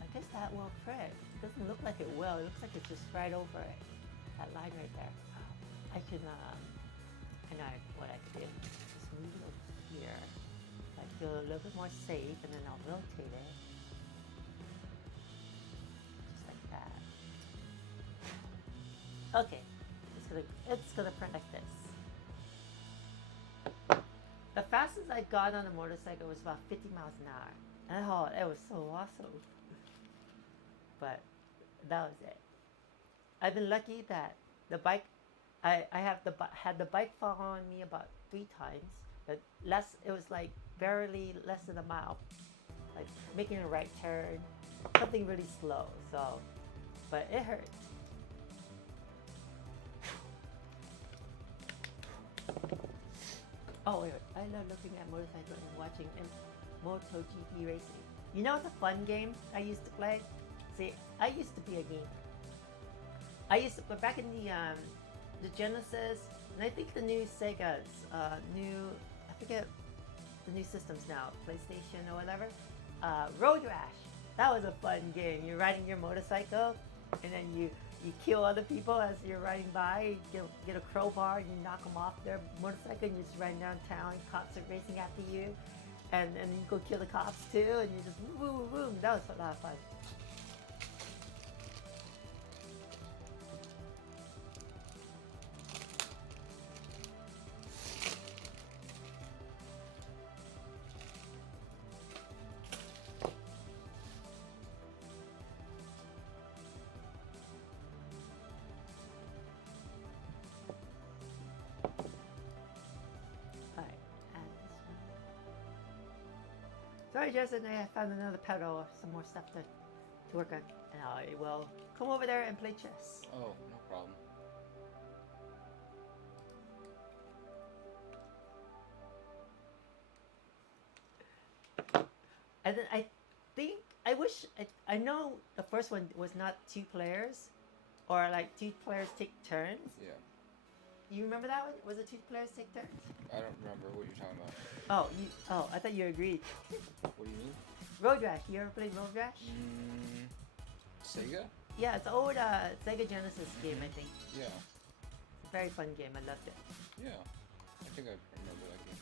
I guess that will fit. It doesn't look like it will. It looks like it's just right over it. That line right there. I can, I know what I could do. Just move it over here. I feel a little bit more safe, and then I'll rotate it. Just like that. Okay. It's gonna print like this. The fastest I got on a motorcycle was about 50 miles an hour. And oh, it was so awesome. But that was it. I've been lucky that the bike, I had the bike fall on me about 3 times, but it was like barely less than a mile, like making a right turn, something really slow. So, but it hurt. Oh wait, I love looking at motorcycles and watching MotoGP racing. You know the fun game I used to play? See, I used to be a gamer. I used to, but back in the Genesis, and I think the new Sega's new, I forget the new systems now, PlayStation or whatever. Road Rash. That was a fun game. You're riding your motorcycle, and then you kill other people as you're riding by. You get a crowbar and you knock them off their motorcycle, and you're just riding downtown. Cops are racing after you, and you go kill the cops too, and you just boom, boom, boom. That was a lot of fun. Alright, add this one. Sorry, Justin, I found another pedal or some more stuff to work on. And I will come over there and play chess. Oh, no problem. And then I think, I know the first one was not 2 players, or like 2 players take turns. Yeah. You remember that one? Was it 2 players take turns? I don't remember what you're talking about. Oh, I thought you agreed. What do you mean? Road Rash. You ever played Road Rash? Sega? Yeah, it's an old Sega Genesis game, I think. Yeah. It's a very fun game. I loved it. Yeah. I think I remember that game.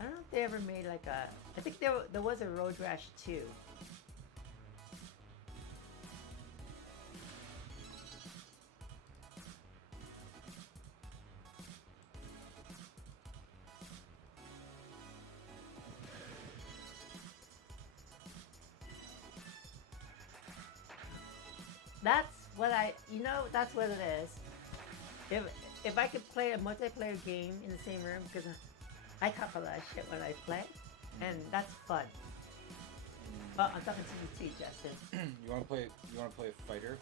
I don't know if they ever made like a. I think there was a Road Rash 2. That's what that's what it is. If I could play a multiplayer game in the same room, because I talk a lot of shit when I play, and that's fun. Well, I'm talking to you too, Justin. You wanna play a fighter?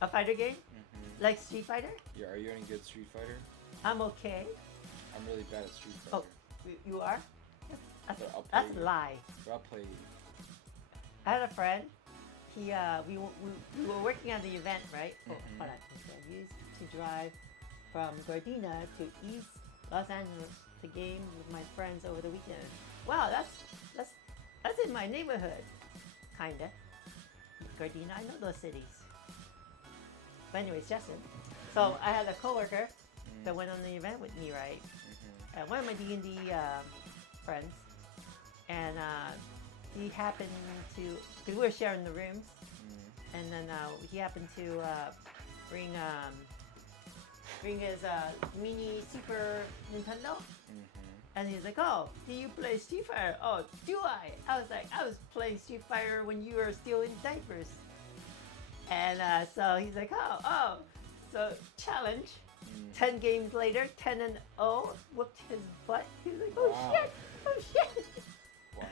A fighter game? Mm-hmm. Like Street Fighter? Yeah, are you any good Street Fighter? I'm okay. I'm really bad at Street Fighter. Oh, you are? That's I'll a play- lie. But I'll play I had a friend. We were working on the event, right? Oh, Mhm. hold on. I used to drive from Gardena to East Los Angeles to games with my friends over the weekend. Wow, that's in my neighborhood, kinda. Gardena, I know those cities. But anyways, Justin. So I had a coworker that went on the event with me, right? Mm-hmm. One of my D&D friends, and he happened to, because we were sharing the rooms, and then he happened to bring his mini Super Nintendo, and he's like, "Oh, do you play Street Fighter?" "Oh, do I?" I was like, "I was playing Street Fighter when you were still in diapers." And so he's like, "Oh, so challenge." 10 games later, 10-0, whooped his butt. He was like, "Oh Wow. shit, oh shit." Wow.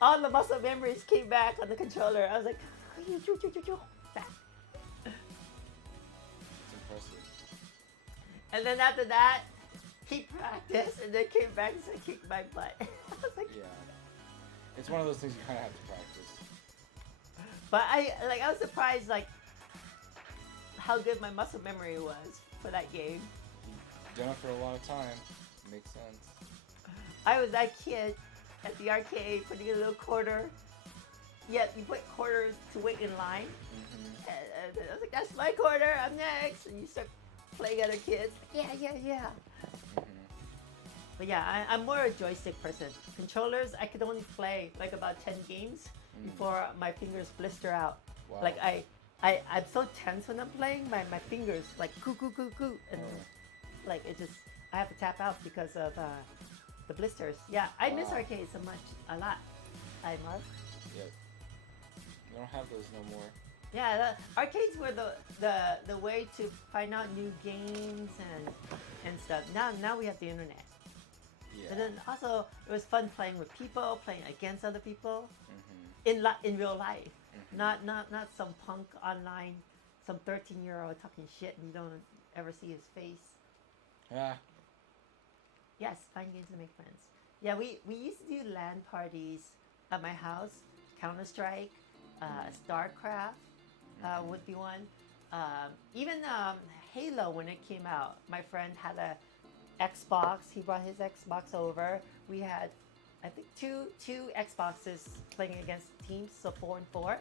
All the muscle memories came back on the controller. I was like, back. It's impressive. And then after that, he practiced and then came back and said, "Kick my butt." I was like, Yeah. It's one of those things you kind of have to practice. but I was surprised like how good my muscle memory was for that game. You've done it for a long time. Makes sense. I was that kid at the arcade putting a little quarter. Yeah, you put quarters to wait in line. Mm-hmm. And I was like, "That's my quarter. I'm next." And you start playing other kids. Yeah. Mm-hmm. But yeah, I'm more a joystick person. Controllers, I could only play like about 10 games before my fingers blister out. Wow. Like I'm so tense when I'm playing. My fingers like coo, and like it just I have to tap out because of the blisters. Yeah, I miss Wow. arcades so much, a lot. I love. Yep. We don't have those no more. Yeah, the arcades were the way to find out new games and stuff. Now we have the internet. Yeah. And then also it was fun playing with people, playing against other people Mm-hmm. in real life. Mhm. Not some punk online, some 13-year-old talking shit and you don't ever see his face. Ah. Yes, find games to make friends. Yeah, we used to do LAN parties at my house, Counter-Strike, StarCraft would be one. Even Halo, when it came out, my friend had a Xbox. He brought his Xbox over. We had, I think, two Xboxes playing against teams, so 4 and 4.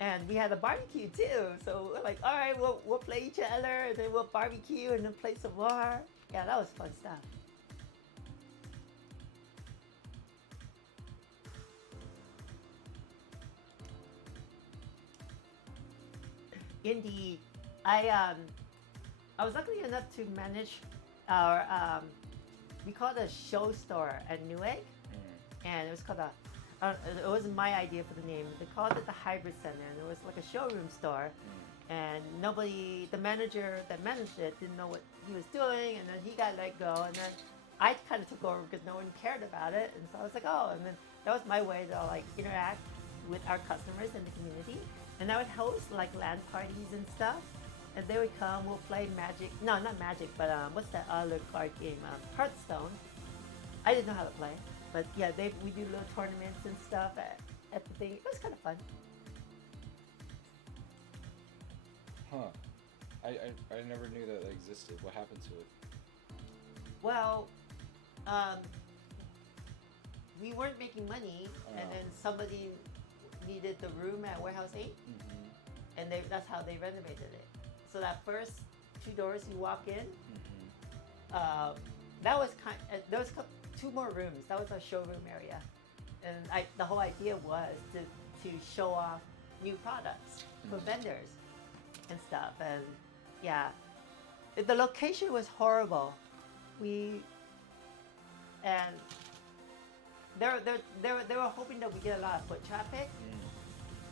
And we had a barbecue too. So we're like, all right, we'll play each other, and then we'll barbecue, and then play some more. Yeah, that was fun stuff. Indeed, I was lucky enough to manage our we called it a show store at Newegg, and it was called a. It wasn't my idea for the name. They called it the Hybrid Center, and it was like a showroom store. And nobody, the manager that managed it, didn't know what he was doing, and then he got let go, and then I kind of took over because no one cared about it, and so I was like, oh, and then that was my way to like interact with our customers in the community, and I would host like LAN parties and stuff, and they would come, we'll play Magic, no, not Magic, but what's that other card game, Hearthstone. I didn't know how to play, but yeah, we do little tournaments and stuff at the thing. It was kind of fun. Huh. I never knew that existed. What happened to it? Well, we weren't making money, and then somebody needed the room at Warehouse 8, and that's how they renovated it. So that first 2 doors you walk in, that was there was 2 more rooms. That was our showroom area, and the whole idea was to show off new products for vendors and stuff. And yeah, the location was horrible. And they were hoping that we get a lot of foot traffic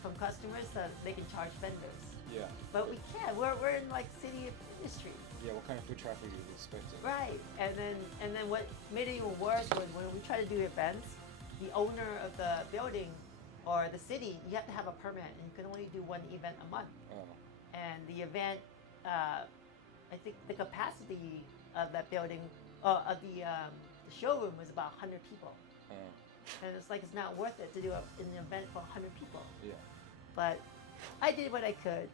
from customers so they can charge vendors. Yeah. But we can't. We're in like city of industry. Yeah. What kind of foot traffic are you expecting? Right. And then what made it even worse was when we try to do events, the owner of the building or the city, you have to have a permit, and you can only do 1 event a month. Oh. And the event, I think the capacity of that building, of the showroom was about 100 people. Oh. And it's like, it's not worth it to do an event for 100 people. Yeah. But I did what I could.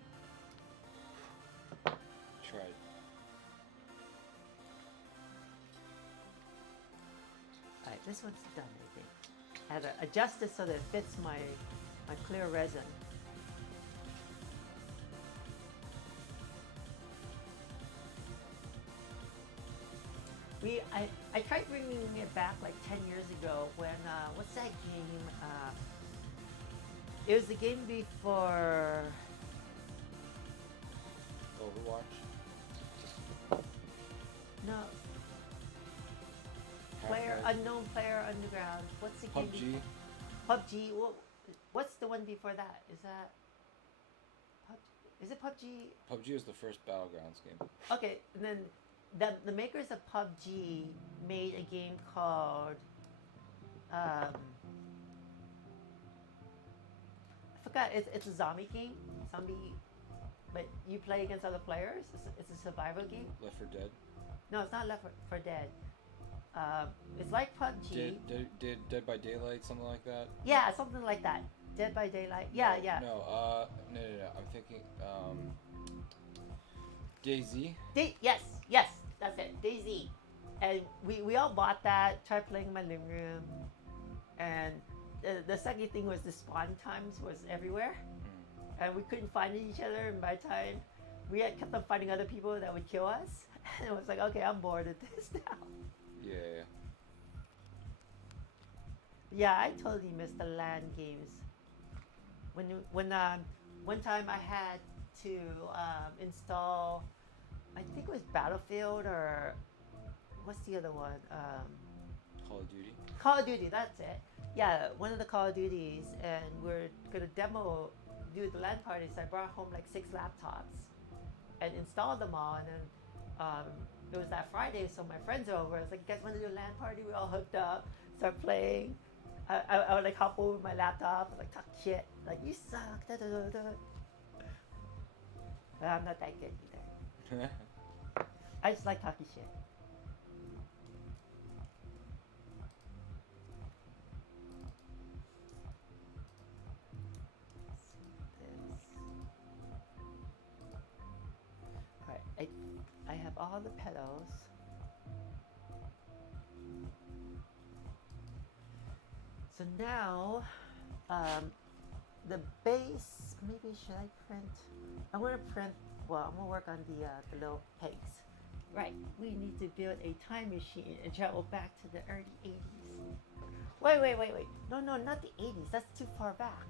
Tried. Alright, this one's done, I think. I had to adjust it so that it fits my clear resin. I tried bringing it back like 10 years ago when, what's that game? It was the game before... Overwatch? No. Unknown Player Underground. What's the game PUBG? before? PUBG. What's the one before that? Is that... Is it PUBG? PUBG was the first Battlegrounds game. Okay, and then the makers of PUBG made a game called I forgot. It's a zombie game. But you play against other players. It's a survival game. Left 4 Dead? No, it's not Left 4 Dead. It's like PUBG. Dead by Daylight, something like that? Yeah, something like that. Dead by Daylight. Yeah, yeah. No, I'm thinking DayZ. Yes, that's it. DayZ. And we all bought that, tried playing in my living room. And the second thing was the spawn times was everywhere. And we couldn't find each other, and by the time we had kept on finding other people that would kill us. And it was like, okay, I'm bored of this now. Yeah. Yeah, I totally missed the LAN games. When one time I had to install, I think it was Battlefield or what's the other one? Call of Duty. Call of Duty, that's it. Yeah, one of the Call of Duties, and we're gonna do the LAN parties. I brought home like 6 laptops and installed them all, and then it was that Friday, so my friends are over. I was like, you guys want to do a LAN party? We all hooked up, start playing. I would like hop over with my laptop and like talk shit, like you suck. Da, da, da, da. But I'm not that good either. I just like talking shit. all the pedals. So now, the base, maybe should I print? I'm gonna print, well, I'm gonna work on the little pegs. Right, we need to build a time machine and travel back to the early 80s. Wait. No, not the 80s, that's too far back.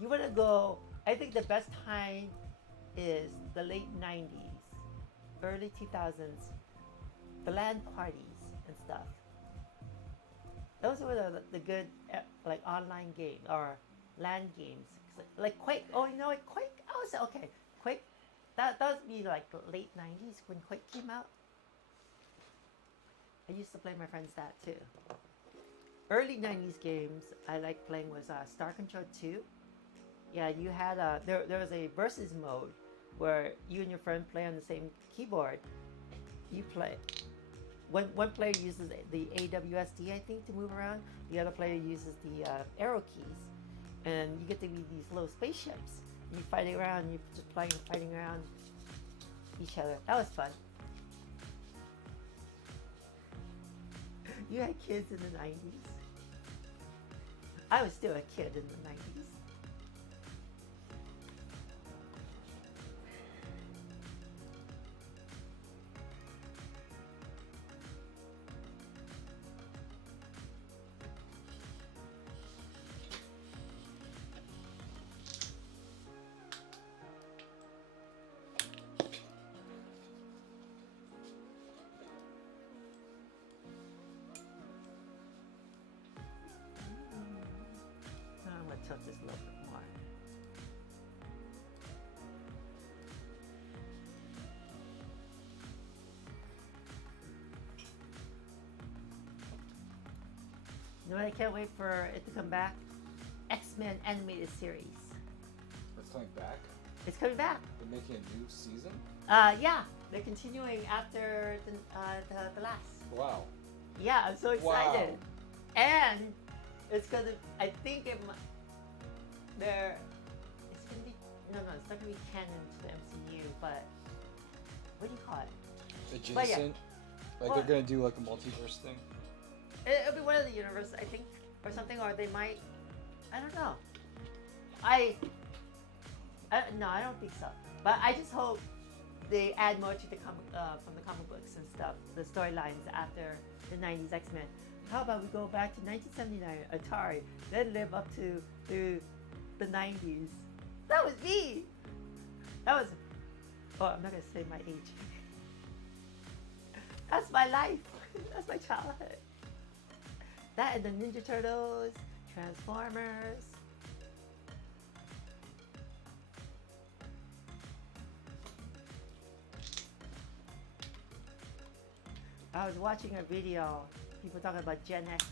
You wanna go, I think the best time is the late 90s, early 2000s, the LAN parties and stuff. Those were the good like online games or LAN games. Like Quake. Oh, you know, like Quake. I was okay. Quake. That would be like the late '90s when Quake came out. I used to play my friends that too. Early '90s games I liked playing was Star Control 2. Yeah, you had there was a versus mode where you and your friend play on the same keyboard. You play. One player uses the AWSD, I think, to move around. The other player uses the arrow keys, and you get to be these little spaceships. You fighting around, you just playing, fighting around each other. That was fun. You had kids in the 90s. I was still a kid in the 90s. I'm gonna tilt this a little bit more. You know what I can't wait for it to come back? X-Men animated series. It's coming back. It's coming back. They're making a new season. Yeah, they're continuing after the last. Wow. Yeah, I'm so excited. Wow. And it's gonna. I think they're. It's gonna be. No, it's not gonna be canon to the MCU, but what do you call it? Adjacent. Like Well- they're gonna do like a multiverse thing. It'll be one of the universes, I think, or something, or they might. I don't know. No, I don't think so. But I just hope they add more to the from the comic books and stuff, the storylines after the '90s X-Men. How about we go back to 1979 Atari, then live up to the '90s? That was me. That was. Oh, I'm not gonna say my age. That's my life. That's my childhood. That and the Ninja Turtles, Transformers. I was watching a video, people talking about Gen X.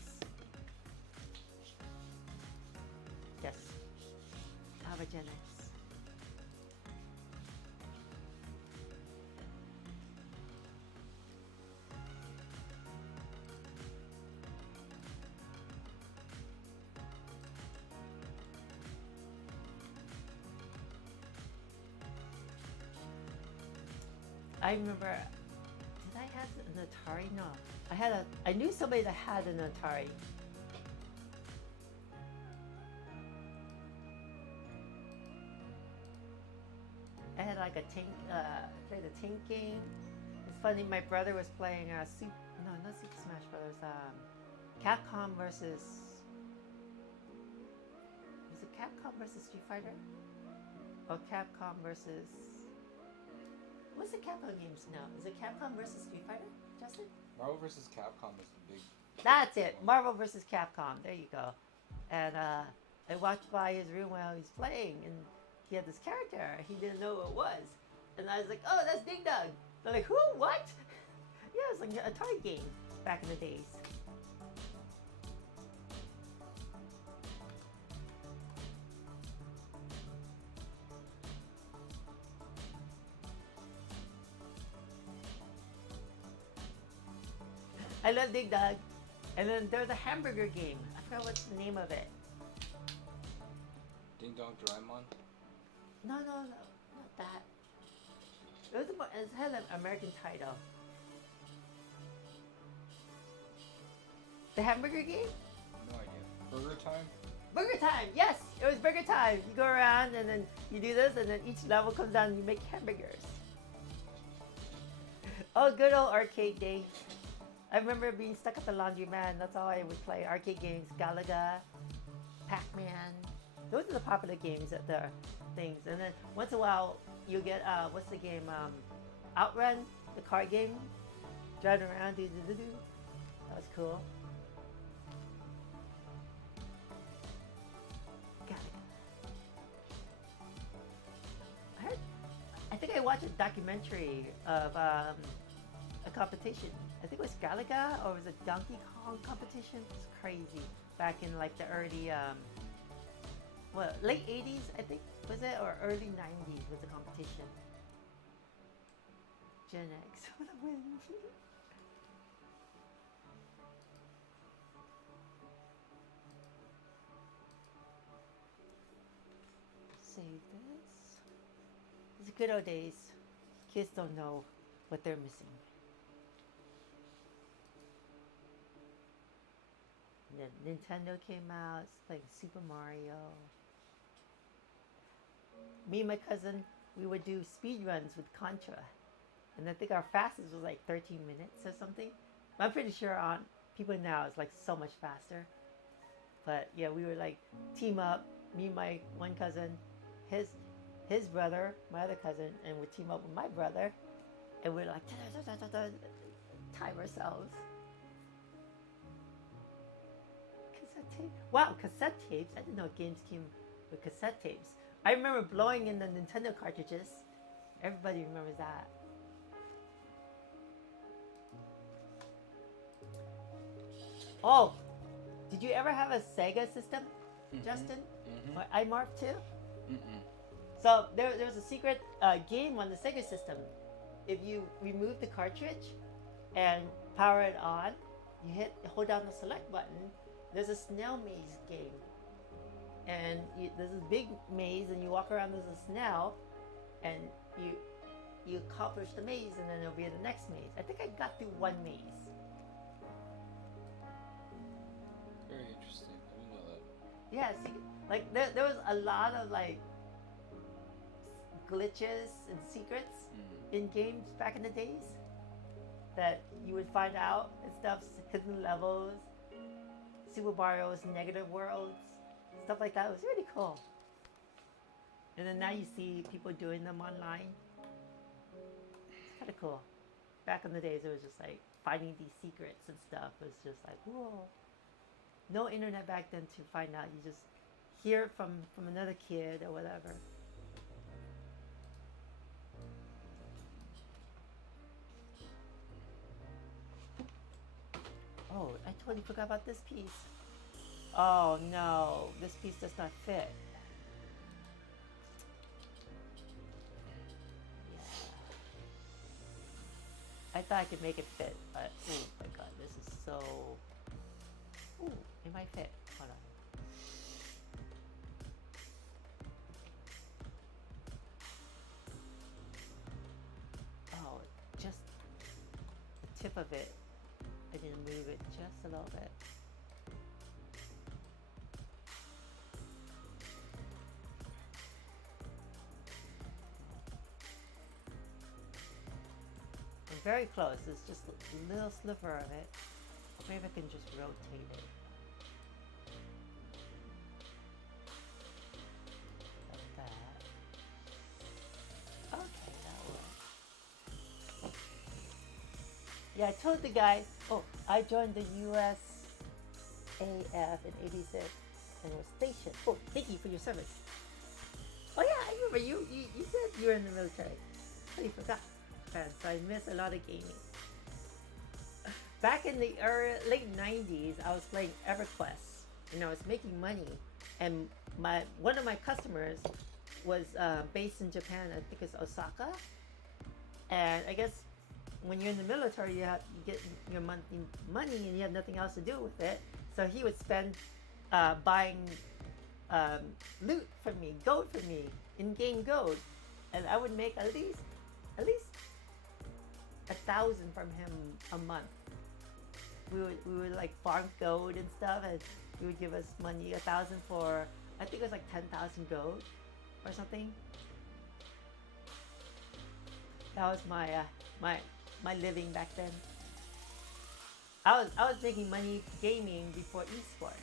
Yes, I have a Gen X. I remember, did I have an Atari? No. I knew somebody that had an Atari. I had like a tank, played a tank game. It's funny, my brother was playing not Super Smash Brothers, Capcom versus, was it Capcom versus Street Fighter? Or Capcom versus, what's the Capcom games now? Is it Capcom versus Street Fighter, Justin? Marvel vs. Capcom is the big. That's it. Marvel versus Capcom. There you go. And I walked by his room while he was playing, and he had this character. He didn't know who it was, and I was like, "Oh, that's Ding Dong." They're like, "Who? What?" Yeah, it's like an Atari game back in the days. I love Dig Dug. And then there's a hamburger game. I forgot what's the name of it. Ding Dong Doraemon. No, not that. It had an American title. The hamburger game? No idea. Burger Time? Burger Time! Yes! It was Burger Time! You go around and then you do this and then each level comes down and you make hamburgers. Oh, good old arcade days. I remember being stuck at the laundromat. That's all I would play. Arcade games, Galaga, Pac-Man. Those are the popular games at the things. And then once in a while, you get, what's the game? Outrun, the car game. Driving around, do. That was cool. I think I watched a documentary of a competition. I think it was Galaga or was it Donkey Kong competition? It's crazy. Back in like the early, late 80s, I think, was it? Or early 90s was the competition. Gen X, what a win. Save this. It's good old days. Kids don't know what they're missing. And then Nintendo came out, it's like Super Mario. Me and my cousin, we would do speed runs with Contra. And I think our fastest was like 13 minutes or something. But I'm pretty sure on people now it's like so much faster. But yeah, we would like team up, me and my one cousin, his brother, my other cousin, and we'd team up with my brother, and we'd like time ourselves. Cassette tape. Wow, cassette tapes. I didn't know games came with cassette tapes. I remember blowing in the Nintendo cartridges. Everybody remembers that. Oh, did you ever have a Sega system, Justin? Or iMark too? So there was a secret game on the Sega system. If you remove the cartridge and power it on, you hold down the select button. There's a snail maze game, and there's this big maze, and you walk around. There's a snail, and you accomplish the maze, and then it'll be the next maze. I think I got through one maze. Very interesting. I didn't know that. Yeah, see, like there was a lot of like glitches and secrets in games back in the days that you would find out and stuff, hidden levels, Super Mario's negative worlds, stuff like that. It was really cool. And then now you see people doing them online. It's kind of cool. Back in the days, it was just like finding these secrets and stuff. It was just like, whoa. No internet back then to find out. You just hear it from another kid or whatever. Oh, I totally forgot about this piece. Oh no, this piece does not fit. Yeah. I thought I could make it fit, but oh my god, this is so... Ooh, it might fit. Hold on. Oh, just the tip of it. I didn't move it just a little bit. I'm very close. It's just a little sliver of it. Maybe I can just rotate it. Like that. Okay, that works. Yeah, I told the guy, oh, I joined the USAF in '86 and was stationed. Oh, thank you for your service. Oh yeah, I remember you said you were in the military. Oh, you forgot. So I missed a lot of gaming. Back in the late 90s, I was playing EverQuest and I was making money. And one of my customers was based in Japan. I think it's Osaka. And I guess when you're in the military, you get your monthly money and you have nothing else to do with it. So he would spend buying loot for me, gold for me, in-game gold. And I would make at least at least 1,000 from him a month. We would like farm gold and stuff, and he would give us money 1,000 for, I think it was like 10,000 gold or something. That was my living back then. I was making money gaming before esports.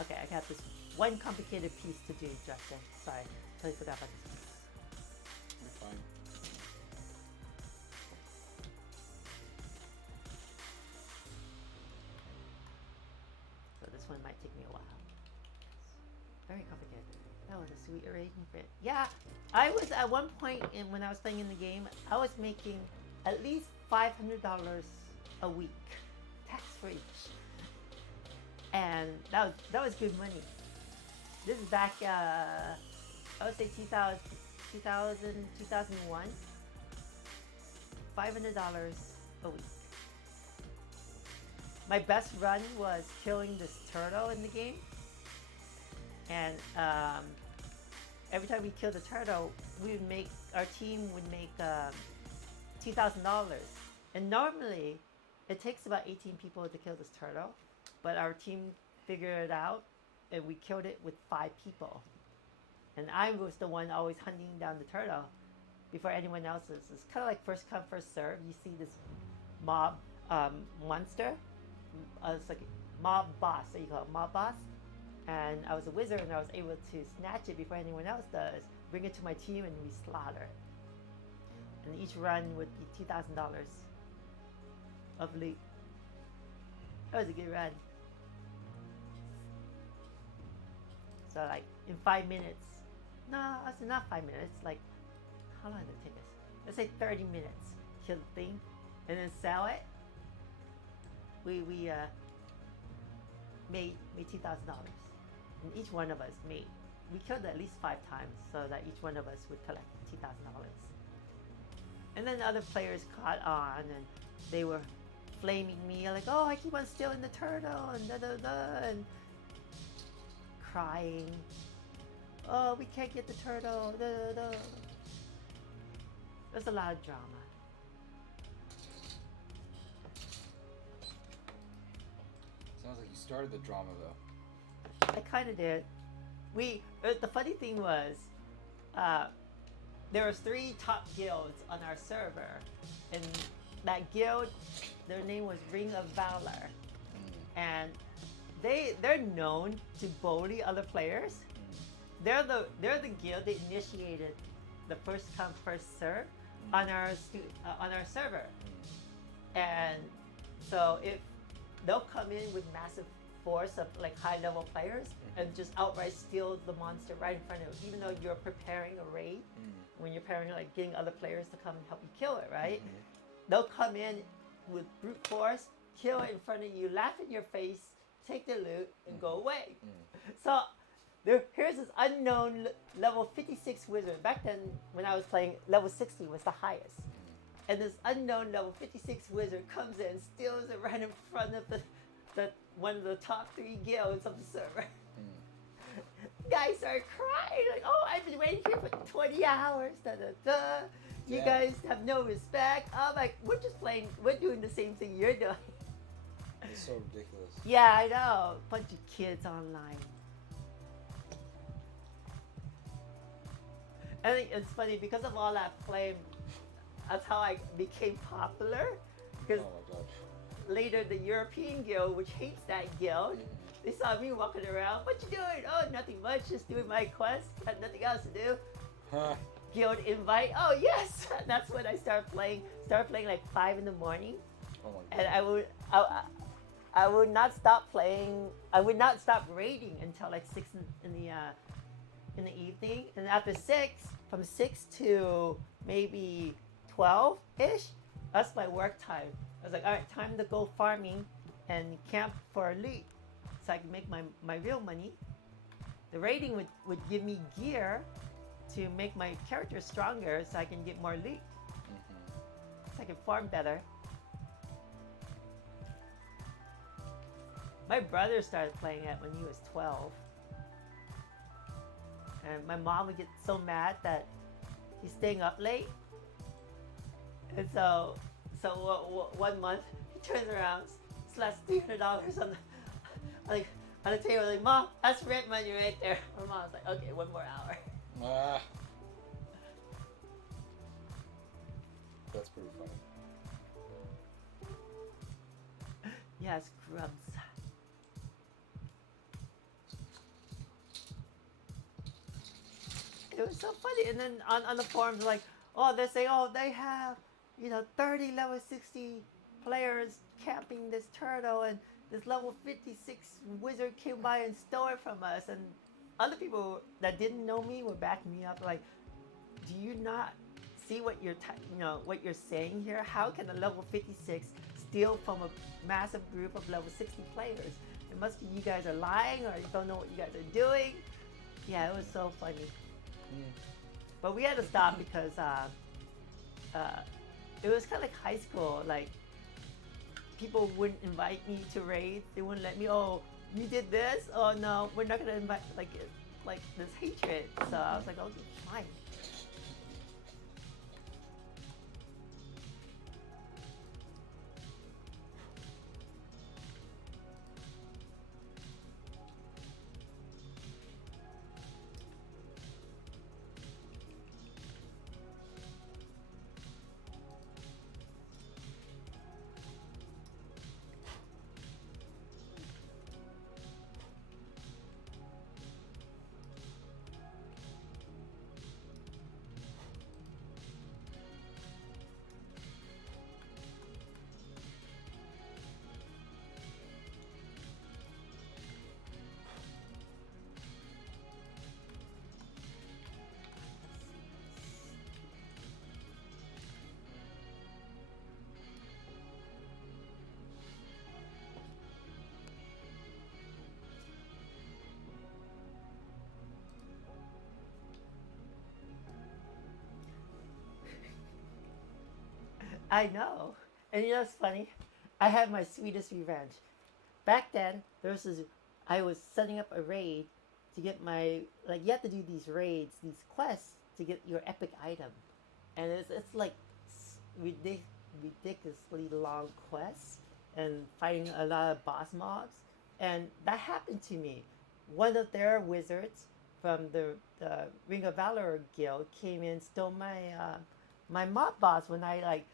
Okay, I got this one complicated piece to do, Justin. Sorry, totally forgot about this piece. You're fine. So this one might take me a while. Very complicated. That was a sweet arrangement. Yeah, I was at one point when I was playing in the game, I was making at least $500 a week, tax free, and that was good money. This is back, I would say 2000, 2001. $500 a week. My best run was killing this turtle in the game. And every time we killed a turtle, our team would make $2,000. And normally, it takes about 18 people to kill this turtle, but our team figured it out, and we killed it with 5 people. And I was the one always hunting down the turtle before anyone else is. It's kind of like first come, first serve. You see this mob monster. It's like a mob boss, so you call it mob boss. And I was a wizard, and I was able to snatch it before anyone else does, bring it to my team, and we slaughter it. And each run would be $2,000 of loot. That was a good run. So like in 5 minutes, no, it's not 5 minutes, like, how long did it take us? Let's say 30 minutes, kill the thing, and then sell it. We made $2,000. And each one of us we killed at least 5 times, so that each one of us would collect $2,000. And then other players caught on, and they were flaming me like, oh, I keep on stealing the turtle, and and crying, oh, we can't get the turtle, There's a lot of drama. Sounds like you started the drama though. I kind of did. The funny thing was, there was 3 top guilds on our server, and that guild, their name was Ring of Valor, and they're known to bully other players. They're the guild that initiated the first come first serve on our server, and so if they'll come in with massive force of like high level players and just outright steal the monster right in front of you, even though you're preparing a raid. When you're preparing, like getting other players to come and help you kill it, right? They'll come in with brute force, kill it in front of you, laugh in your face, take the loot, and go away. So here's this unknown level 56 wizard. Back then, when I was playing, level 60 was the highest. And this unknown level 56 wizard comes in, steals it right in front of the one of the top 3 guilds of the server. Guys started crying, like, oh, I've been waiting here for 20 hours, You guys have no respect. I'm like, we're just playing, we're doing the same thing you're doing. It's so ridiculous. Yeah, I know. Bunch of kids online. I think it's funny, because of all that flame, that's how I became popular. Because Oh my gosh. later the European guild, which hates that guild, they saw me walking around. What you doing? Oh, nothing much. Just doing my quest. Had nothing else to do. Huh. Guild invite. Oh yes. That's when I started playing. Started playing like 5 in the morning, Oh my and god. I would not stop playing. I would not stop raiding until like 6 in the evening. And after 6, from 6 to maybe 12-ish, that's my work time. I was like, all right, time to go farming and camp for loot, so I can make my real money. The raiding would give me gear to make my character stronger, so I can get more loot, so I can farm better. My brother started playing it when he was 12. And my mom would get so mad that he's staying up late. And one month he turns around, slaps $300 on the table. Like, Mom, that's rent money right there. My mom's like, okay, one more hour. Ah. That's pretty funny. Yeah, scrubs. It was so funny. And then on the forums, like, oh, they say, oh, they have, 30 level 60 players camping this turtle, and this level 56 wizard came by and stole it from us. And other people that didn't know me were backing me up, like, do you not see what what you're saying here? How can a level 56 steal from a massive group of level 60 players? It must be you guys are lying, or you don't know what you guys are doing. Yeah, it was so funny. But we had to stop because it was kind of like high school. Like, people wouldn't invite me to raids. They wouldn't let me. Oh, you did this? Oh no, we're not gonna invite. Like this hatred. So I was like, okay, fine. I know. And you know what's funny? I had my sweetest revenge. Back then, there was this. I was setting up a raid to get my, like, you have to do these raids, these quests to get your epic item, and it's like ridiculously long quests and fighting a lot of boss mobs, and that happened to me. One of their wizards from the Ring of Valor guild came in, stole my mob boss when I like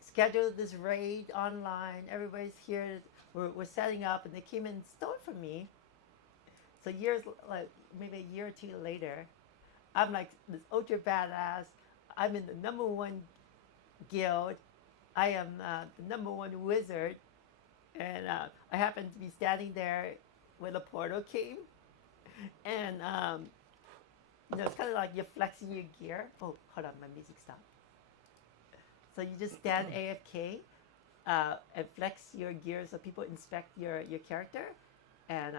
scheduled this raid online. Everybody's here. We're setting up, and they came in and stole it from me. So like maybe a year or two later, I'm like this ultra badass. I'm in the number one guild. I am the number one wizard, and I happen to be standing there when the portal came, and it's kind of like you're flexing your gear. Oh, hold on, my music stopped. So you just stand AFK and flex your gear so people inspect your character, and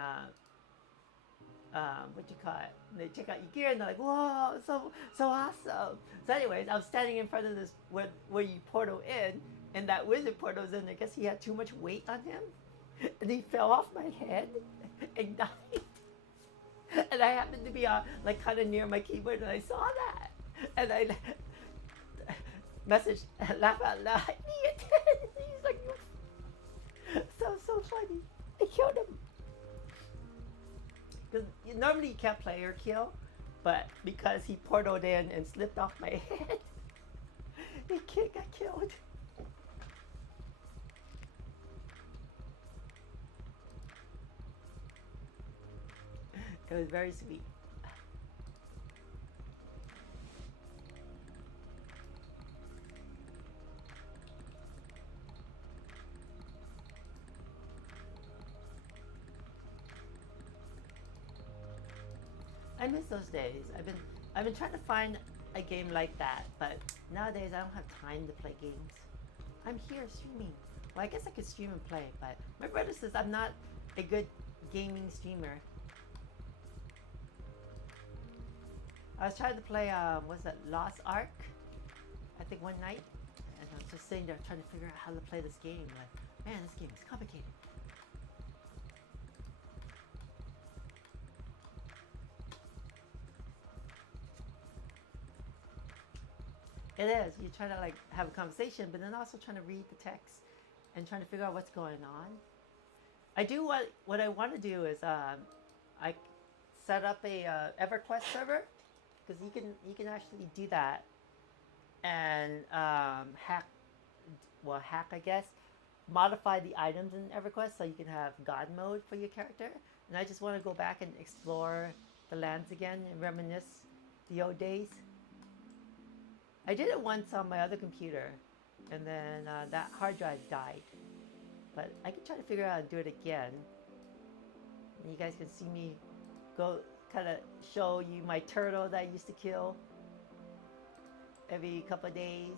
what you call it? And they check out your gear and they're like, "Whoa, so awesome!" So, anyways, I was standing in front of this where you portal in, and that wizard portal's in. I guess he had too much weight on him, and he fell off my head and died. And I happened to be like kind of near my keyboard, and I saw that, and I message, laugh out loud. He's like, so funny. I killed him. Because normally you can't player kill, but because he portaled in and slipped off my head, the kid got killed. It was very sweet. I miss those days. I've been trying to find a game like that, but nowadays I don't have time to play games. I'm here streaming. Well, I guess I could stream and play, but my brother says I'm not a good gaming streamer. I was trying to play what's that, Lost Ark? I think one night, and I was just sitting there trying to figure out how to play this game. Like, man, this game is complicated. It is. You try to like have a conversation, but then also trying to read the text and trying to figure out what's going on. I do what I want to do is I set up a EverQuest server because you can actually do that and hack I guess, modify the items in EverQuest so you can have God mode for your character. And I just want to go back and explore the lands again and reminisce the old days. I did it once on my other computer, and then that hard drive died. But I can try to figure out and do it again. And you guys can see me go kind of show you my turtle that I used to kill every couple of days.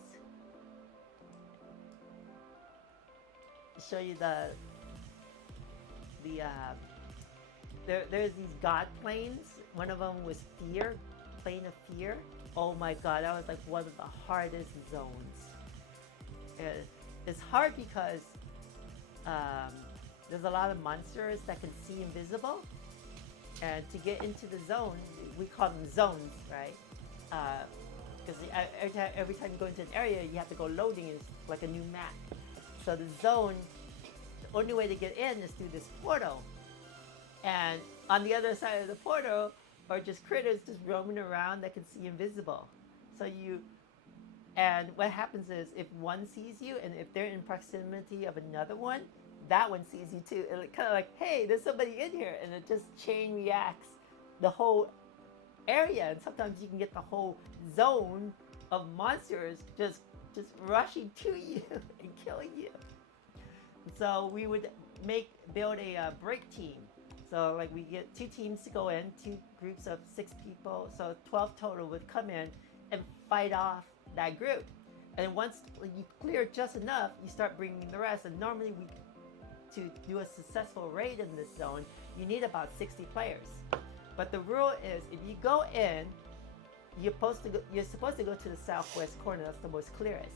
Show you there's these god planes. One of them was fear, plane of fear. Oh my god, that was like one of the hardest zones. It's hard because there's a lot of monsters that can see invisible, and to get into the zone, we call them zones, right? Because every time you go into an area, you have to go loading. It's like a new map. So the zone, the only way to get in is through this portal. And on the other side of the portal are just critters just roaming around that can see invisible. And what happens is if one sees you and if they're in proximity of another one, that one sees you too. And it kind of like, hey, there's somebody in here. And it just chain reacts the whole area. And sometimes you can get the whole zone of monsters just rushing to you and killing you. So we would build a break team. So like we get 2 teams to go in, 2 groups of 6 people, so 12 total would come in and fight off that group. And once you clear just enough, you start bringing the rest. And normally to do a successful raid in this zone, you need about 60 players. But the rule is if you go in, you're supposed to go to the southwest corner. That's the most clearest.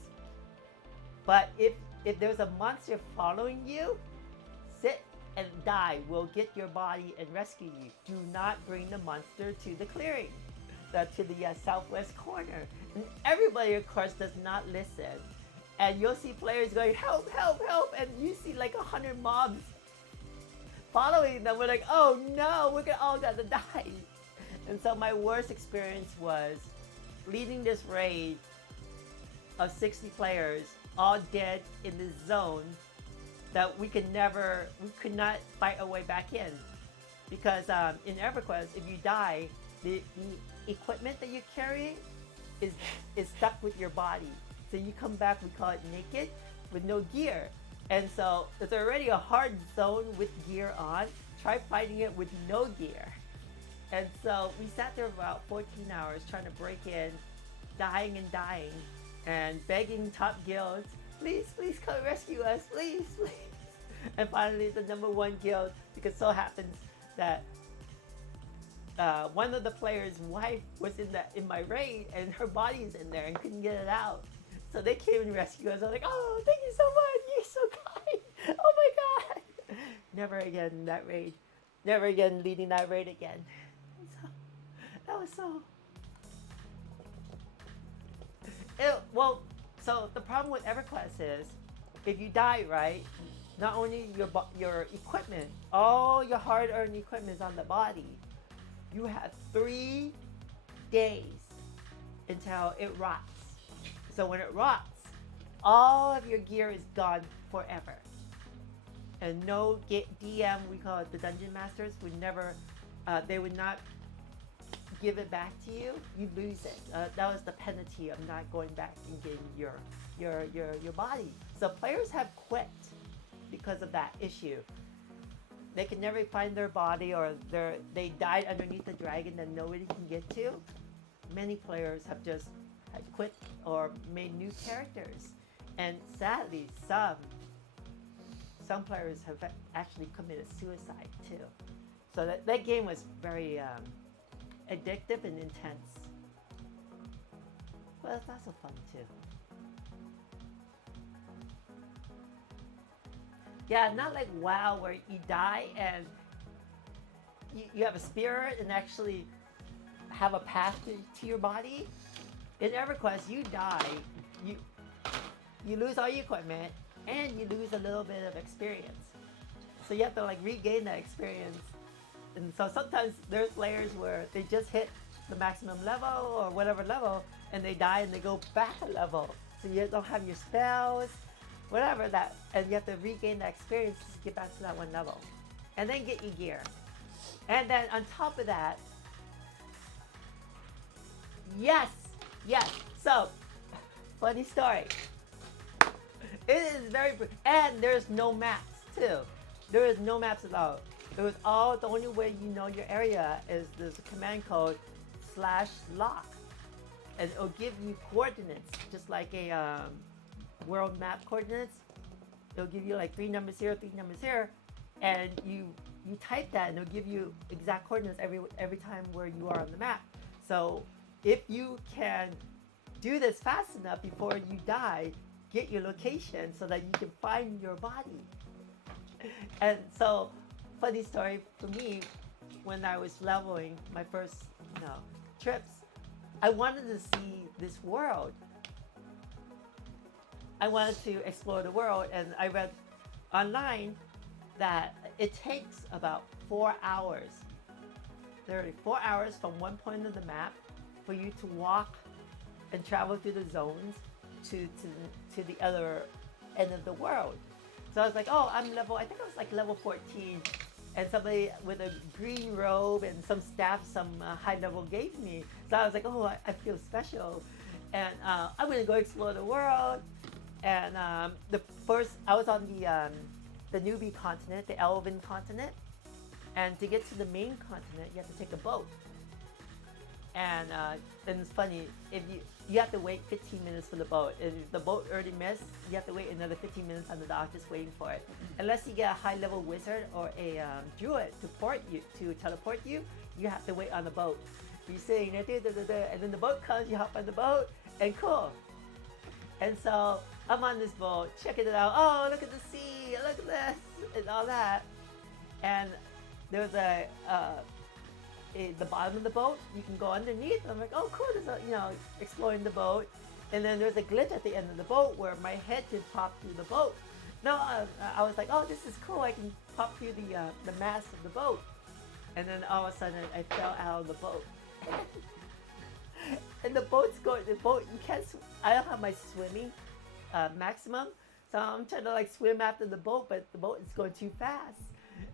But if there's a monster following you, sit and die. We'll get your body and rescue you. Do not bring the monster to the clearing, to the southwest corner. And everybody, of course, does not listen. And you'll see players going, help, help, help. And you see like 100 mobs following them. We're like, oh no, we're all gonna die. And so my worst experience was leading this raid of 60 players, all dead in this zone that we could not fight our way back in. Because in EverQuest, if you die, the equipment that you're carrying is stuck with your body. So you come back, we call it naked, with no gear. And so it's already a hard zone with gear on. Try fighting it with no gear. And so we sat there about 14 hours trying to break in, dying and begging top guilds, please, please come rescue us, please, please. And finally the #1 guild, because so happens that one of the players' wife was in my raid and her body's in there and couldn't get it out. So they came and rescued us. I was like, oh, thank you so much, you're so kind. Oh my god. Never again that raid. Never again leading that raid again. So, that was so... So the problem with EverQuest is, if you die, right, not only your equipment, all your hard-earned equipment is on the body. You have 3 days until it rots. So when it rots, all of your gear is gone forever. And no DM, we call it the Dungeon Masters, they would not give it back to you. You lose it. That was the penalty of not going back and getting your body. So players have quit because of that issue. They can never find their body, or they died underneath the dragon that nobody can get to. Many players have just quit or made new characters. And sadly, some players have actually committed suicide too. So that game was very addictive and intense. But it's also fun too. Yeah, not like WoW where you die and you have a spirit and actually have a path to your body. in EverQuest, you die, you you lose all your equipment, and you lose a little bit of experience. So you have to like regain that experience. And so sometimes there's players where they just hit the maximum level or whatever level, and they die and they go back a level. So you don't have your spells, whatever that, and you have to regain that experience to get back to that one level, and then get your gear. And then on top of that, yes, yes. So, funny story. It is very, and there's no maps too. There is no maps at all. It was all, the only way you know your area is there's a command code /lock, and it'll give you coordinates, just like a world map coordinates. It'll give you like 3 numbers here, 3 numbers here, and you type that, and it'll give you exact coordinates every time where you are on the map. So if you can do this fast enough before you die, get your location so that you can find your body. And so, funny story for me, when I was leveling my first trips, I wanted to see this world. I wanted to explore the world, and I read online that it takes about 4 hours, literally 4 hours from one point of the map for you to walk and travel through the zones to the other end of the world. So I was like, oh, I think I was like level 14, and somebody with a green robe and some staff, some high level gave me. So I was like, oh, I feel special, and I'm gonna go explore the world. And I was on the newbie continent, the Elven continent, and to get to the main continent, you have to take a boat. And it's funny, if you have to wait 15 minutes for the boat. If the boat already missed, you have to wait another 15 minutes on the dock just waiting for it. Unless you get a high level wizard or a druid to teleport you, you have to wait on the boat. You're sitting there, and then the boat comes, you hop on the boat, and cool. And so I'm on this boat, checking it out. Oh, look at the sea, look at this, and all that. And there was the bottom of the boat, you can go underneath. I'm like, oh, cool, there's exploring the boat. And then there's a glitch at the end of the boat where my head can pop through the boat. No, I was like, oh, this is cool. I can pop through the mast of the boat. And then all of a sudden, I fell out of the boat. And the boat, you can't, I don't have my swimming maximum. So I'm trying to like swim after the boat, but the boat is going too fast.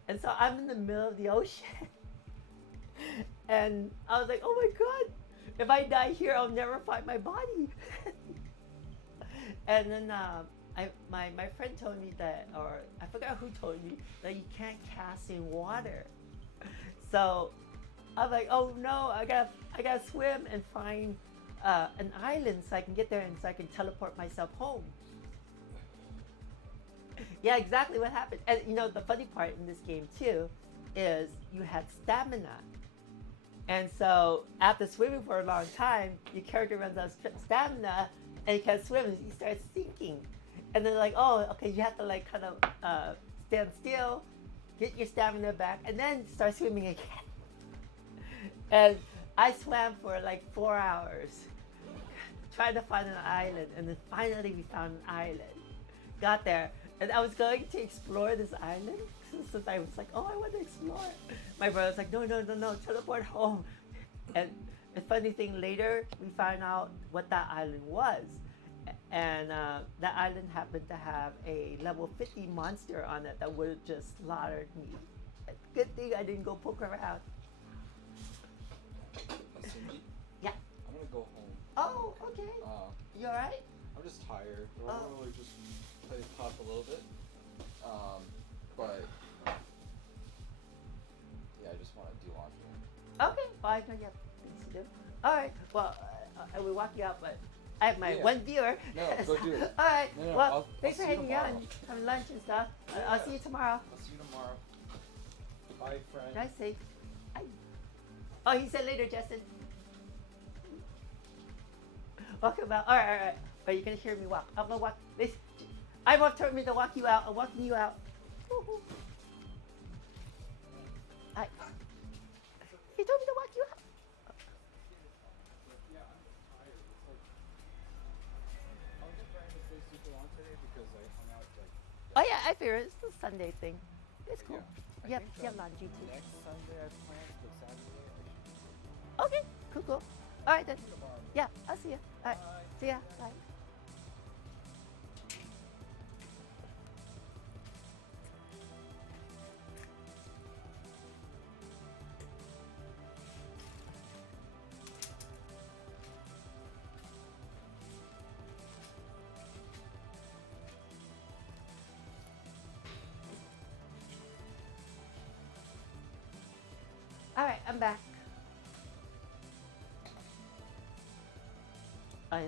And so I'm in the middle of the ocean. And I was like, oh my God, if I die here, I'll never find my body. And then my friend told me that, or I forgot who told me, that you can't cast in water. So I'm like, oh no, I gotta swim and find an island so I can get there and so I can teleport myself home. Yeah, exactly what happened. And the funny part in this game too is you had stamina. And so after swimming for a long time, your character runs out of stamina and you can't swim and you start sinking. And then like, oh, okay, you have to like kind of stand still, get your stamina back, and then start swimming again. And I swam for like 4 hours trying to find an island, and then finally we found an island. Got there, and I was going to explore this island since I was like, oh, I want to explore. My brother was like, no, teleport home. And the funny thing, later we found out what that island was. And that island happened to have a level 50 monster on it that would have just slaughtered me. Good thing I didn't go poke around. Cindy? Yeah. I'm gonna go home. Oh, okay. You alright? I'm just tired. I want to really just play pop a little bit. But yeah, I just want to do laundry. Okay, fine. No, you have things to do. Alright, well, I will walk you out, but I have my one viewer. No, go do it. Alright, No, well, thanks I'll for see you hanging out and tomorrow. having lunch and stuff. I'll see you tomorrow. I'll see you tomorrow. Bye, friend. Drive safe. Bye. Oh, he said later, Justin. Walk about. Alright. But you're gonna hear me walk. I'm gonna walk. I'm told me to walk you out. I'm walking you out. Woo-hoo. Hi. He told me to walk you out. Oh yeah, I figure it's the Sunday thing. It's cool. I Yep, think, you have laundry too. next Sunday I have plans, but Saturday I should be Okay, cool, cool. All right then. See you tomorrow. Yeah, I'll see you. All right, Bye. see ya. Bye. All right, I'm back. Oh,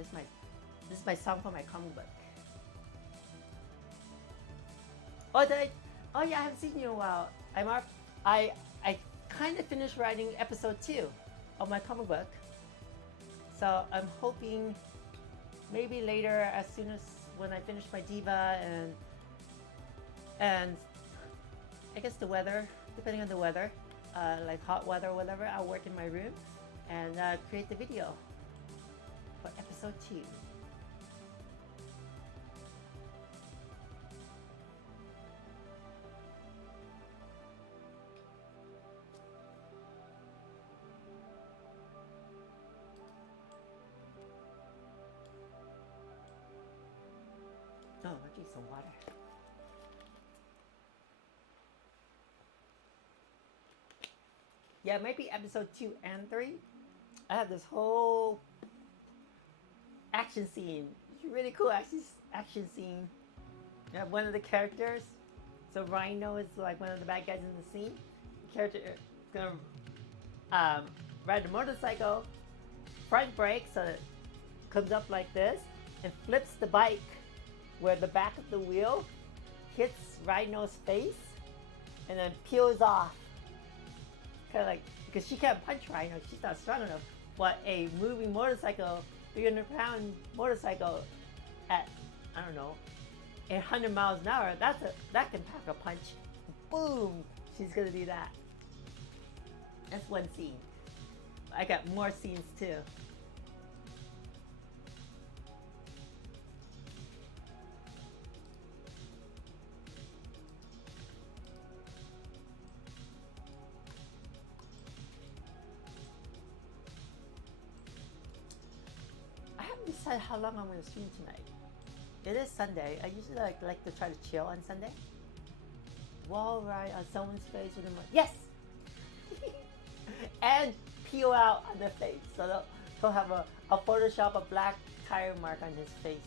this is my song for my comic book. Oh, did I? Oh yeah, I haven't seen you in a while. I kind of finished writing episode 2 of my comic book, so I'm hoping maybe later, as soon as when I finish my diva and I guess the weather, depending on the weather, like hot weather or whatever, I'll work in my room and create the video for episode 2. Oh, I'll drink some water. Yeah, maybe episode 2 and 3. I have this whole action scene. It's really cool action scene. You have one of the characters. So Rhino is like one of the bad guys in the scene. The character is gonna ride a motorcycle, front brake so it comes up like this, and flips the bike where the back of the wheel hits Rhino's face and then peels off. Kind of like, because she can't punch Rhino, she's not strong enough. But a moving motorcycle, 300-pound motorcycle at, I don't know, 100 miles an hour, that can pack a punch. Boom! She's gonna do that. That's one scene. I got more scenes too. I haven't decided how long I'm gonna stream tonight. It is Sunday. I usually like to try to chill on Sunday. Wall ride on someone's face with a yes, and peel out on their face. So he'll have a Photoshop a black tire mark on his face.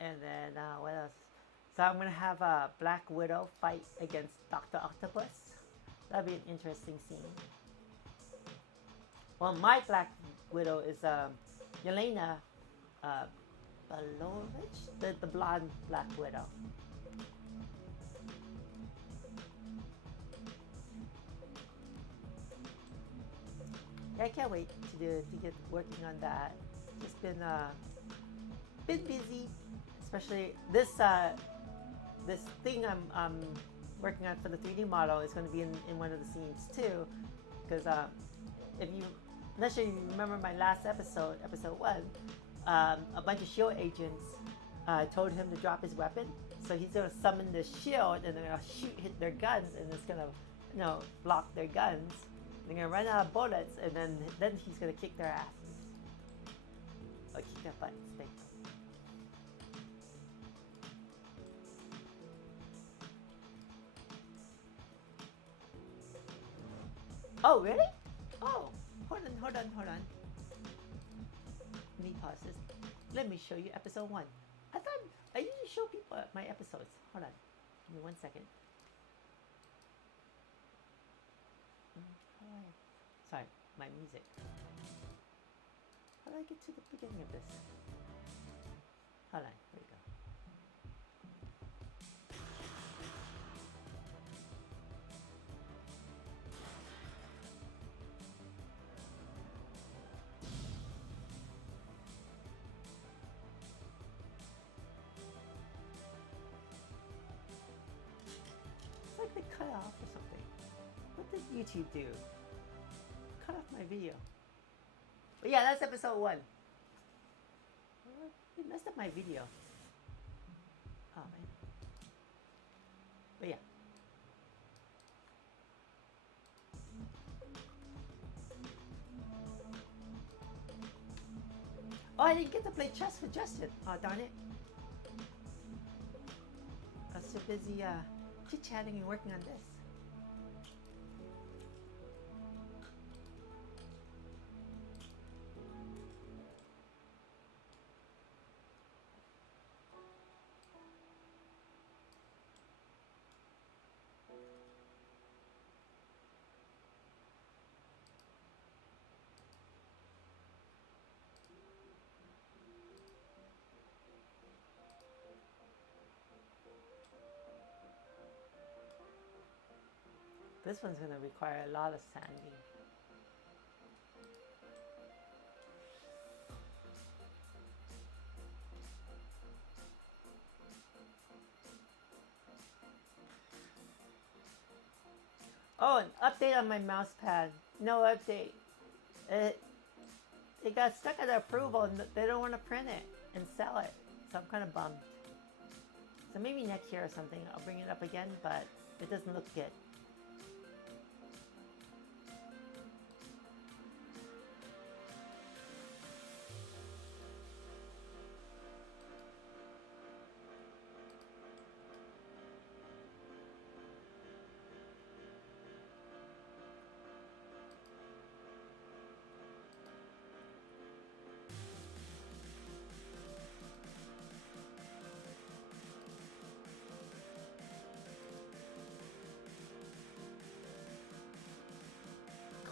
And then what else? So I'm gonna have a Black Widow fight against Dr. Octopus. That'd be an interesting scene. Well, my Black Widow is Yelena Belovich, the blonde Black Widow. Yeah, I can't wait to get working on that. Just been busy, especially this thing I'm working on for the 3D model is going to be in one of the scenes too, because if you, I'm not sure you remember my last episode 1, a bunch of SHIELD agents told him to drop his weapon, so he's going to summon the SHIELD and they're going to hit their guns and it's going to block their guns. They're going to run out of bullets and then he's going to kick their asses or kick their butts. Oh, really? Oh, hold on. Let me pause this. Let me show you episode 1. I thought I usually show people my episodes. Hold on. Give me 1 second. Sorry, my music. How do I get to the beginning of this? Hold on. Here we go. YouTube do? Cut off my video. But yeah, that's episode 1. It messed up my video. Oh man. But yeah. Oh, I didn't get to play chess with Justin. Oh, darn it. I was so busy chit-chatting and working on this. This one's going to require a lot of sanding. Oh, an update on my mouse pad. No update. It got stuck at approval and they don't want to print it and sell it. So I'm kind of bummed. So maybe next year or something I'll bring it up again, but it doesn't look good.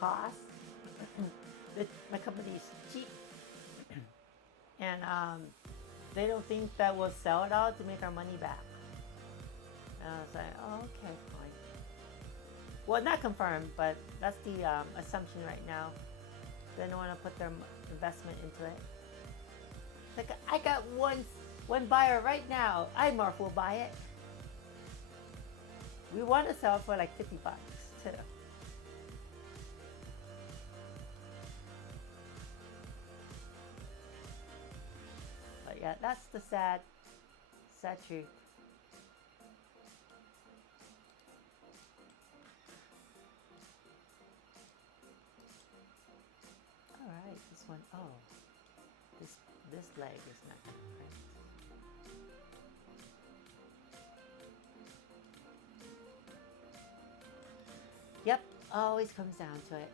Cost. My company is cheap, and they don't think that we'll sell it out to make our money back. And I was like, oh, okay, fine. Well, not confirmed, but that's the assumption right now. They don't want to put their investment into it. Like, I got one buyer right now. iMorph will buy it. We want to sell for like $50 too. Yeah, that's the sad truth. All right, this one. Oh, this leg is not going to print. Yep, always comes down to it.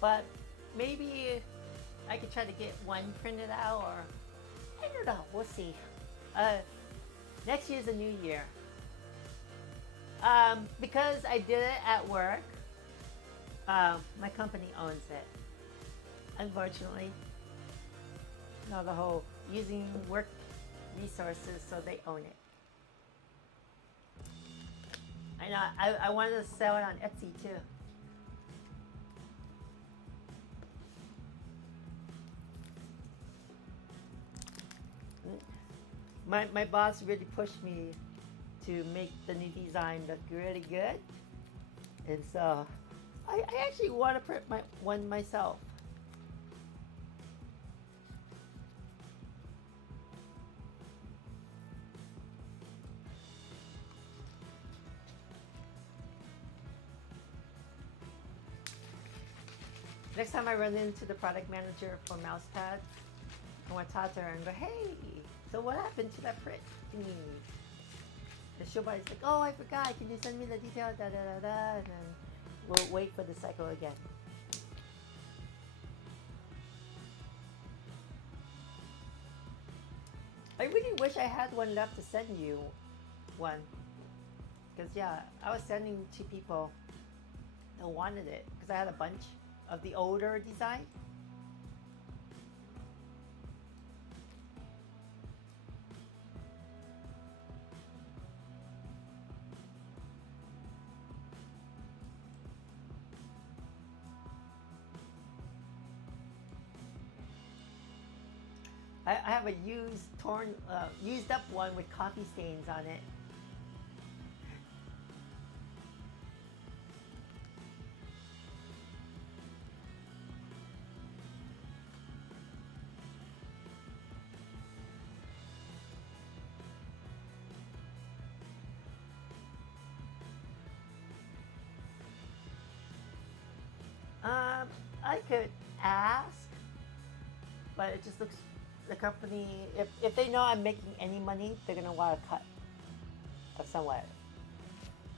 But maybe I could try to get one printed out, or I don't know. We'll see. Next year's a new year. Because I did it at work, my company owns it. Unfortunately, you know, the whole using work resources, so they own it. I know. I wanted to sell it on Etsy too. My boss really pushed me to make the new design look really good, and so I actually want to print one myself. Next time I run into the product manager for Mousepad, I want to talk to her and go, hey, so what happened to that print thingy? And she'll like, oh, I forgot. Can you send me the details? Da da da da. And then we'll wait for the cycle again. I really wish I had one left to send you one. Because, yeah, I was sending to people that wanted it. Because I had a bunch of the older design. I have a used up one with coffee stains on it. I could ask, but it just looks the company. If they know I'm making any money, they're gonna want to cut somewhat.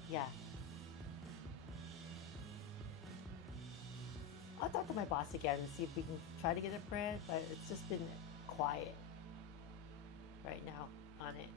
Yeah. I'll talk to my boss again and see if we can try to get a print, but it's just been quiet right now on it.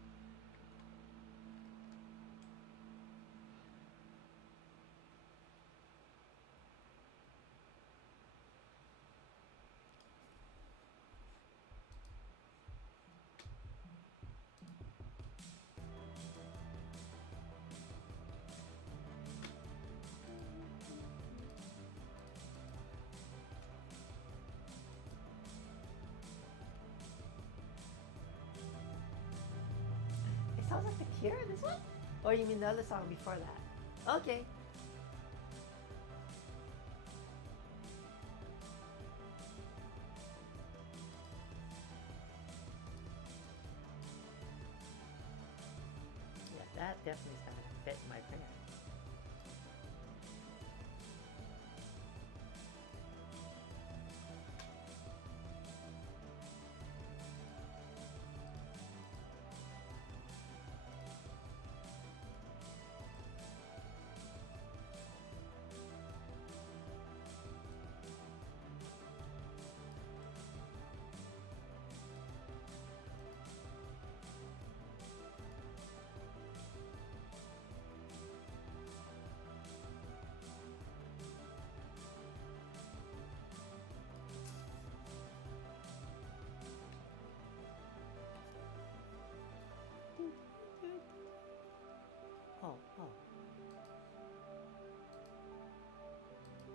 It sounds like The Cure, this one? Or you mean the other song before that? Okay. Yeah, that definitely is gonna fit my printer. Oh, oh.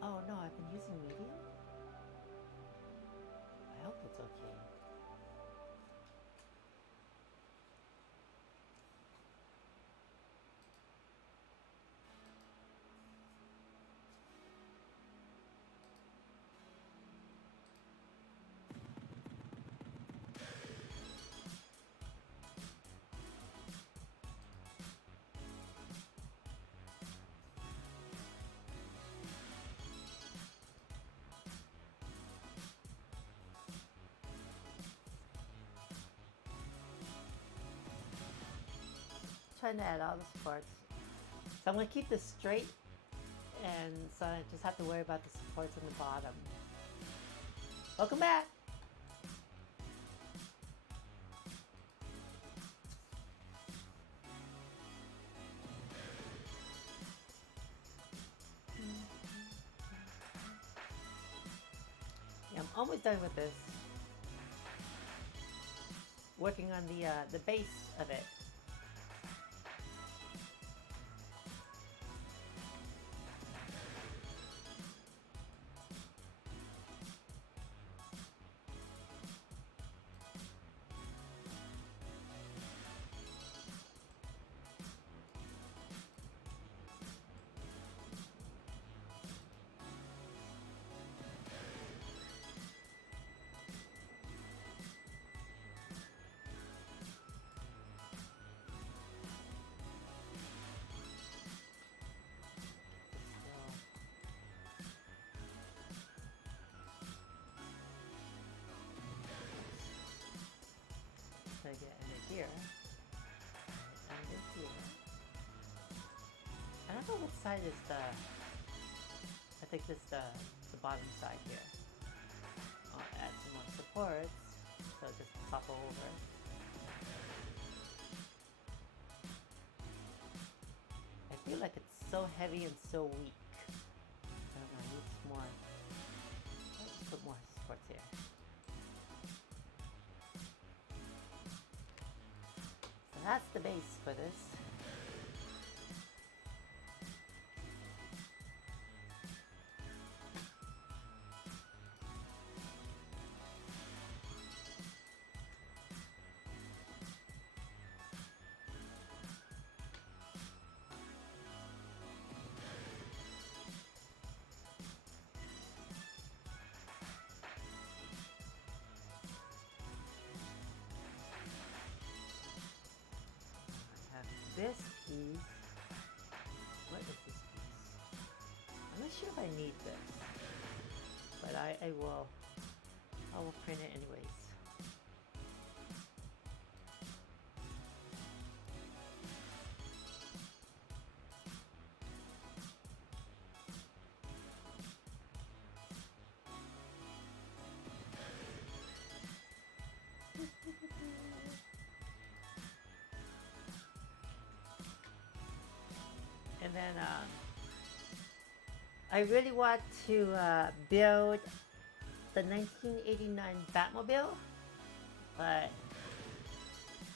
Oh no, I've been using Medium? I hope it's okay. Trying to add all the supports. So I'm gonna keep this straight, and so I just have to worry about the supports on the bottom. Welcome back! Yeah, I'm almost done with this. Working on the base of it. to get into here. Under here. I don't know what side is the. I think this is the bottom side here. I'll add some more supports. So just topple over. I feel like it's so heavy and so weak. I don't know, it needs more. Let's just put more supports here. So that's the base for this. This piece, what is this piece? I'm not sure if I need this, but I will print it anyways. And then I really want to build the 1989 Batmobile, but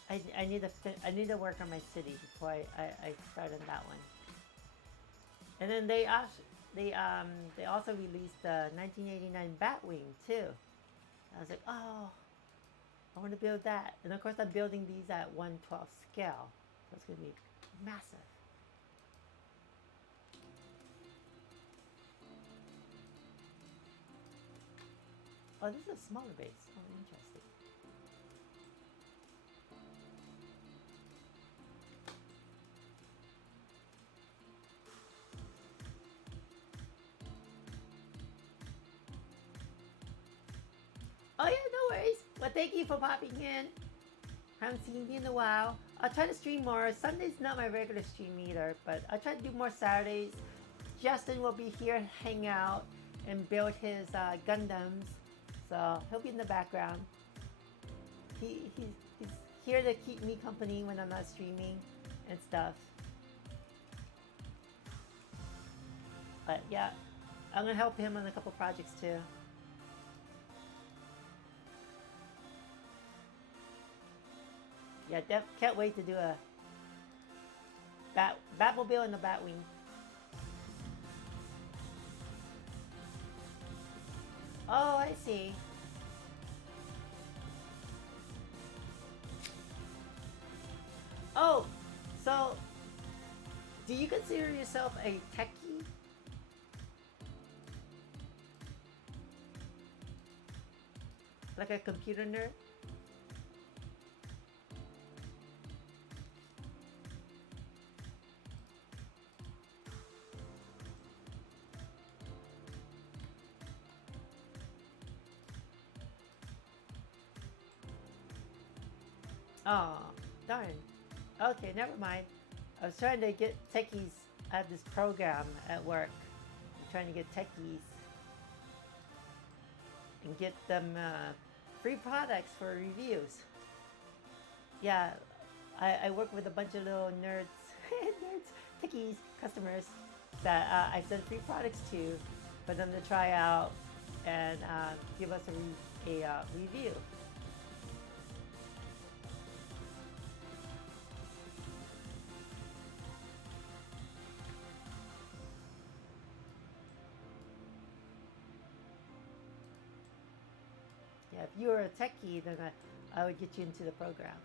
I need to work on my city before I start on that one. And then they also released the 1989 Batwing too. I was like, oh, I want to build that. And of course, I'm building these at 1/12 scale, so it's gonna be massive. Oh, this is a smaller base. Oh, interesting. Oh yeah, no worries. Well, thank you for popping in. Haven't seen you in a while. I'll try to stream more. Sunday's not my regular stream either, but I'll try to do more Saturdays. Justin will be here and hang out and build his Gundams. So he'll be in the background. He's here to keep me company when I'm not streaming and stuff. But yeah, I'm gonna help him on a couple projects too. Yeah, can't wait to do a Batmobile and the Batwing. Oh, I see. Oh, so do you consider yourself a techie? Like a computer nerd? Oh, darn. Okay, never mind. I was trying to get techies at this program at work. I'm trying to get techies and get them free products for reviews. Yeah, I work with a bunch of little nerds, techies, customers that I send free products to for them to try out and give us a review. Yeah, if you were a techie, then I would get you into the program.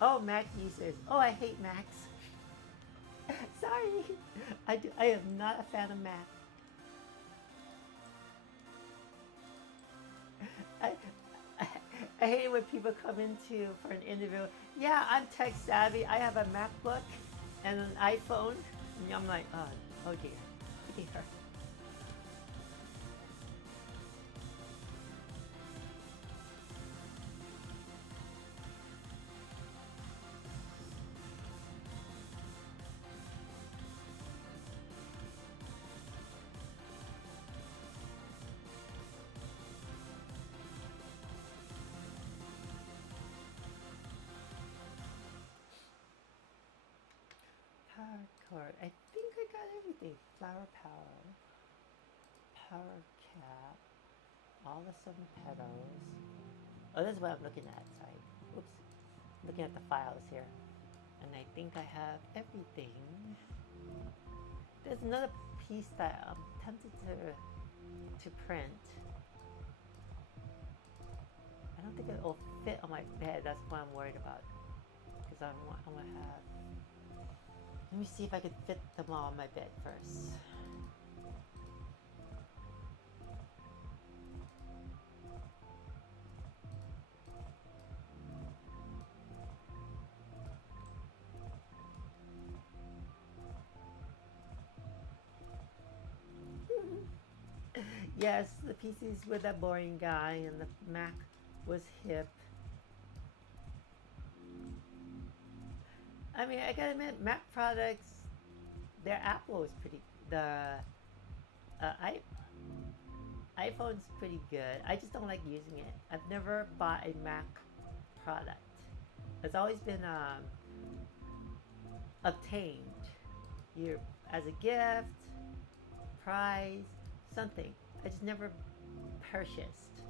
Oh, Mac users. Oh, I hate Macs. Sorry. I am not a fan of Mac. I, I hate it when people come into for an interview. Yeah, I'm tech savvy. I have a MacBook and an iPhone. And I'm like, oh dear. Oh dear. Power cord. I think I got everything. Flower power. Power cap. All the 7 petals. Oh, this is what I'm looking at. Sorry. Oops. Looking at the files here. And I think I have everything. There's another piece that I'm tempted to print. I don't think it will fit on my bed. That's what I'm worried about. Because I want to have... Let me see if I can fit them all on my bed first. Yes, the PCs were that boring guy and the Mac was hip. I mean, I gotta admit, Mac products, their Apple is pretty. The iPhone's pretty good. I just don't like using it. I've never bought a Mac product. It's always been obtained, either as a gift, prize, something. I just never purchased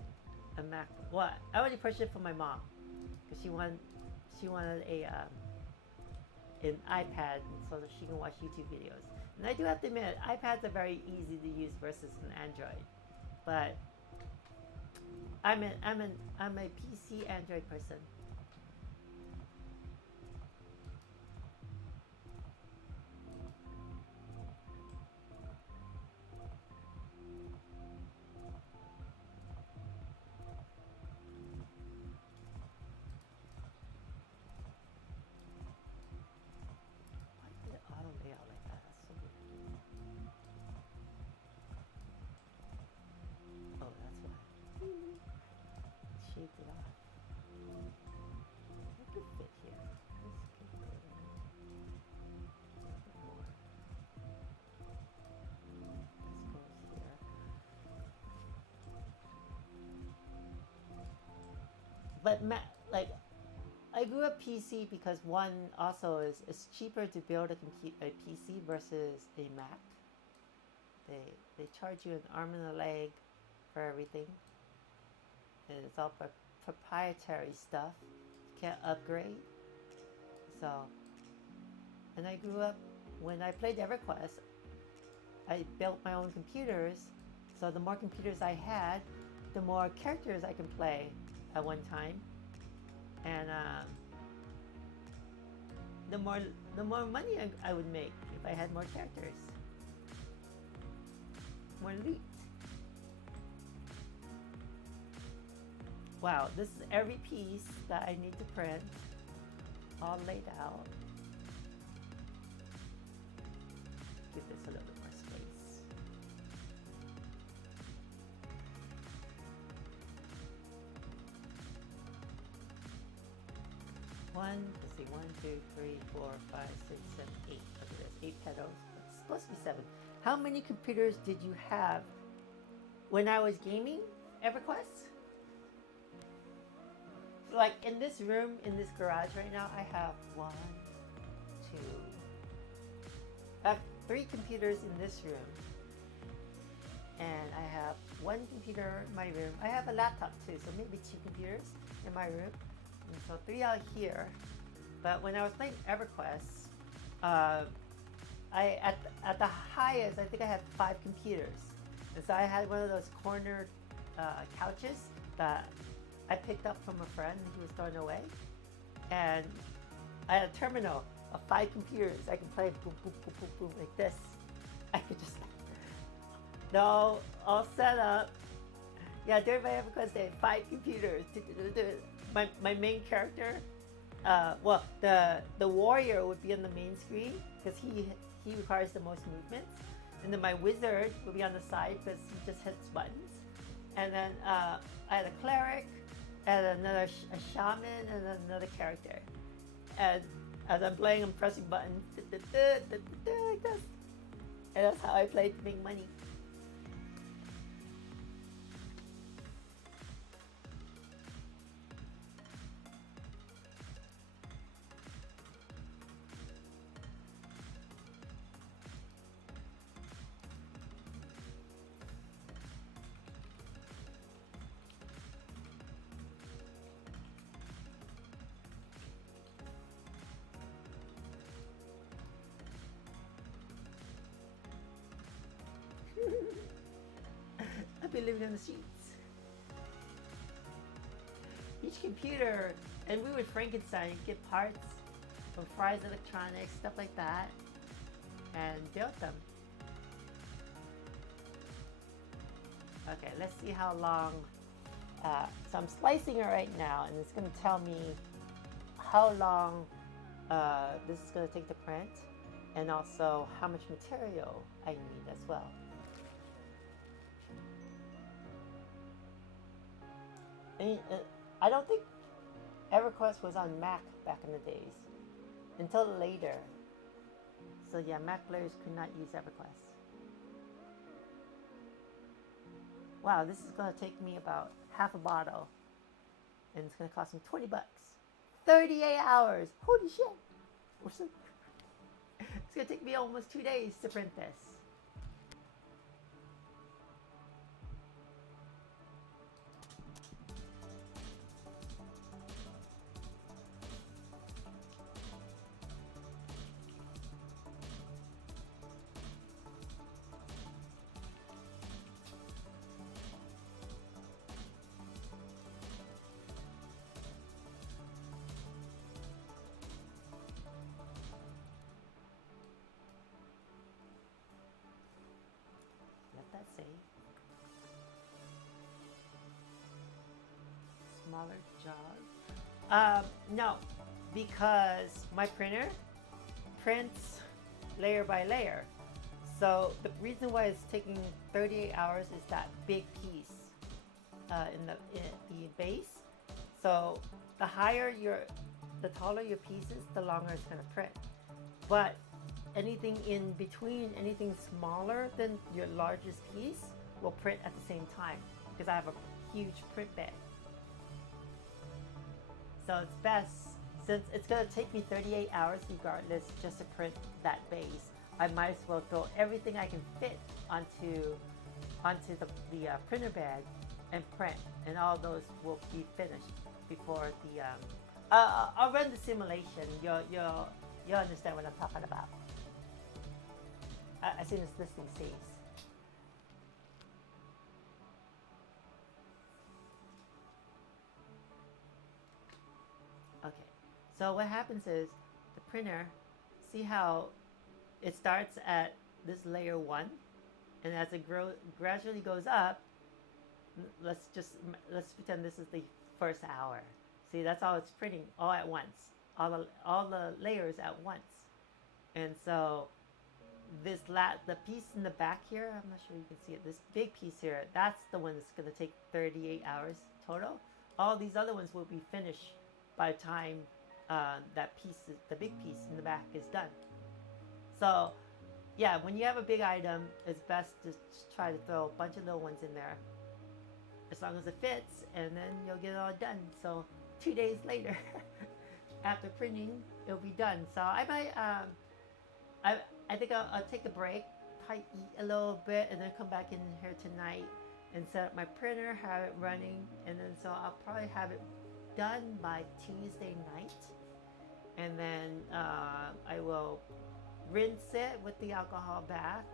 a Mac. Well, I already purchased it for my mom because she wanted an iPad so that she can watch YouTube videos. And I do have to admit, iPads are very easy to use versus an Android. But I'm a PC Android person. Why did it auto layout like that? That's so weird. Oh, that's why. Shaped it off. It could fit here. This could go in. A bit more. This goes here. But like, I grew up PC because one also is it's cheaper to build a PC versus a Mac. They charge you an arm and a leg for everything, and it's all proprietary stuff. You can't upgrade. So, and I grew up when I played EverQuest. I built my own computers, so the more computers I had, the more characters I can play at one time, and the more money I would make if I had more characters, more loot. Wow, this is every piece that I need to print, all laid out. Give this a little bit more space. Let's see, 1, 2, 3, 4, 5, 6, 7, 8. Look at this, 8 petals. It's supposed to be 7. How many computers did you have when I was gaming EverQuest? Like in this room, in this garage right now, I have 1, 2. I have 3 computers in this room, and I have 1 computer in my room. I have a laptop too, so maybe 2 computers in my room, and so 3 out here. But when I was playing EverQuest, at the highest, I think I had 5 computers, and so I had one of those corner couches that I picked up from a friend who was throwing away, and I had a terminal of 5 computers. I can play boom, boom, boom, boom, boom like this. I could just no, all set up. Yeah, during my EverQuest, they had 5 computers. My main character, well, the warrior would be on the main screen because he requires the most movements, and then my wizard would be on the side because he just hits buttons, and then I had a cleric, and another a shaman, and another character. And as I'm playing, I'm pressing buttons like this, and that's how I played to make money. be living on the streets. Each computer, and we would Frankenstein, get parts from Fry's Electronics, stuff like that, and build them. Okay, let's see how long. So I'm slicing it right now, and it's going to tell me how long this is going to take to print, and also how much material I need as well. And, I don't think EverQuest was on Mac back in the days, until later. So yeah, Mac players could not use EverQuest. Wow, this is going to take me about half a bottle, and it's going to cost me 20 bucks. 38 hours. Holy shit. It's going to take me almost 2 days to print this. Let that say. Smaller jaws. No, because my printer prints layer by layer. So the reason why it's taking 38 hours is that big piece in the base. So the taller your pieces, the longer it's going to print. But anything in between, anything smaller than your largest piece will print at the same time because I have a huge print bed. So it's best, since it's going to take me 38 hours regardless just to print that base, I might as well throw everything I can fit onto the printer bed and print, and all those will be finished before the I'll run the simulation. You'll understand what I'm talking about. As soon as this thing saves. Okay, so what happens is the printer, see how it starts at this layer 1, and as it gradually goes up, let's pretend this is the first hour. See, that's all it's printing all at once, all the layers at once. And so the piece in the back here, I'm not sure you can see it, this big piece here, that's the one that's going to take 38 hours total. All these other ones will be finished by the time the big piece in the back is done. So yeah, when you have a big item, it's best to try to throw a bunch of little ones in there, as long as it fits, and then you'll get it all done. So 2 days later, after printing, it'll be done. So I might, I think I'll take a break, probably eat a little bit, and then come back in here tonight and set up my printer, have it running, and then so I'll probably have it done by Tuesday night, and then I will rinse it with the alcohol bath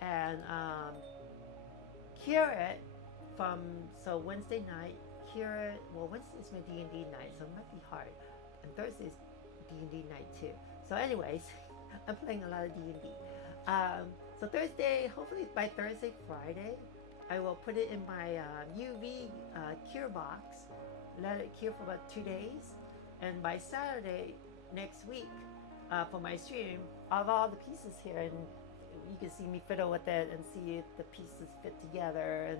and cure it from, so Wednesday night, cure it, well, Wednesday's my D&D night, so it might be hard, and Thursday's D&D night too. So anyways, I'm playing a lot of D&D. So Thursday, hopefully by Thursday, Friday, I will put it in my UV cure box, let it cure for about 2 days, and by Saturday next week, for my stream, I have all the pieces here, and you can see me fiddle with it and see if the pieces fit together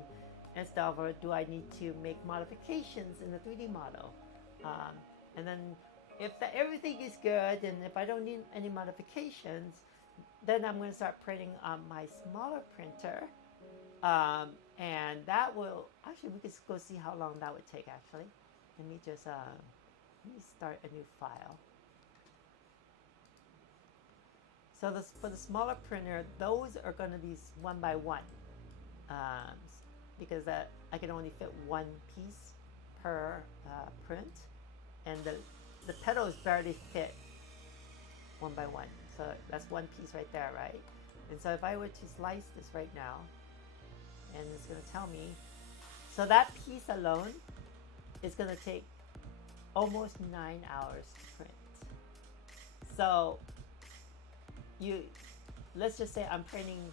and stuff, or do I need to make modifications in the 3D model. And then if everything is good, and if I don't need any modifications, then I'm going to start printing on my smaller printer. And that will, actually we could go see how long that would take actually. Let me just, let me start a new file. So for the smaller printer, those are going to be one by one, because I can only fit one piece per print, and the pedals barely fit one by one. So that's one piece right there, right? And so if I were to slice this right now, and it's going to tell me. So that piece alone is going to take almost 9 hours to print. So let's just say I'm printing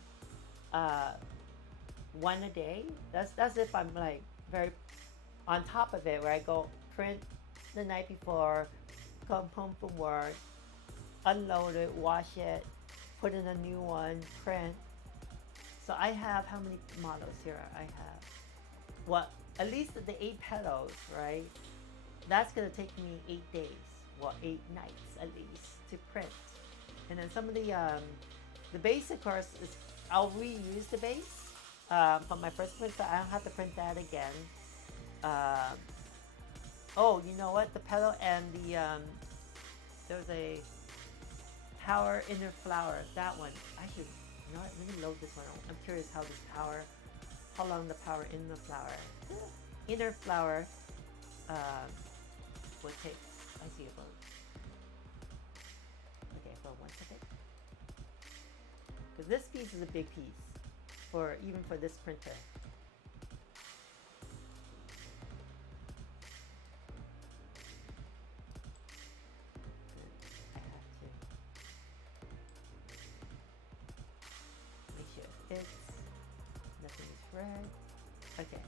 one a day. That's if I'm like very on top of it, where I go print the night before, come home from work, unload it, wash it, put in a new one, print. So I have how many models here? I have, well, at least the 8 petals, right? That's gonna take me 8 days, well, 8 nights at least to print. And then some of the base, of course, is I'll reuse the base from my first print, so I don't have to print that again. Oh, you know what? The petal and the there's a power inner flower. That one. I should, you know what? Let me load this one. I'm curious how long the power in the flower. Inner flower would take. I see a vote. Okay, for 1 second. Because this piece is a big piece even for this printer. I have to make sure it fits. Nothing is red. Okay.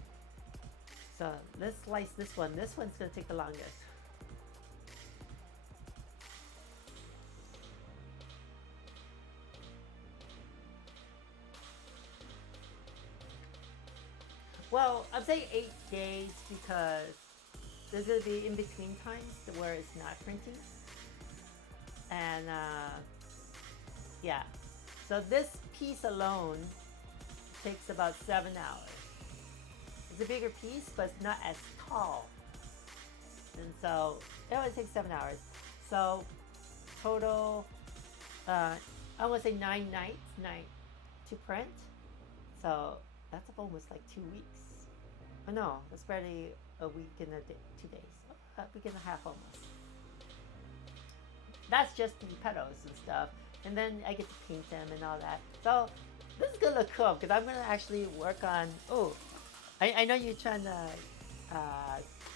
So let's slice this one. This one's gonna take the longest. Well, I'm saying 8 days because there's gonna be in between times where it's not printing. And yeah, so this piece alone takes about 7 hours. It's a bigger piece, but it's not as tall. And so it only takes 7 hours. So total, I want to say 9 nights, 9 to print. So that's almost like 2 weeks. Oh no, that's barely a week and 2 days. A week and a half almost. That's just the petals and stuff. And then I get to paint them and all that. So this is gonna look cool because I'm gonna actually work on, I know you're trying to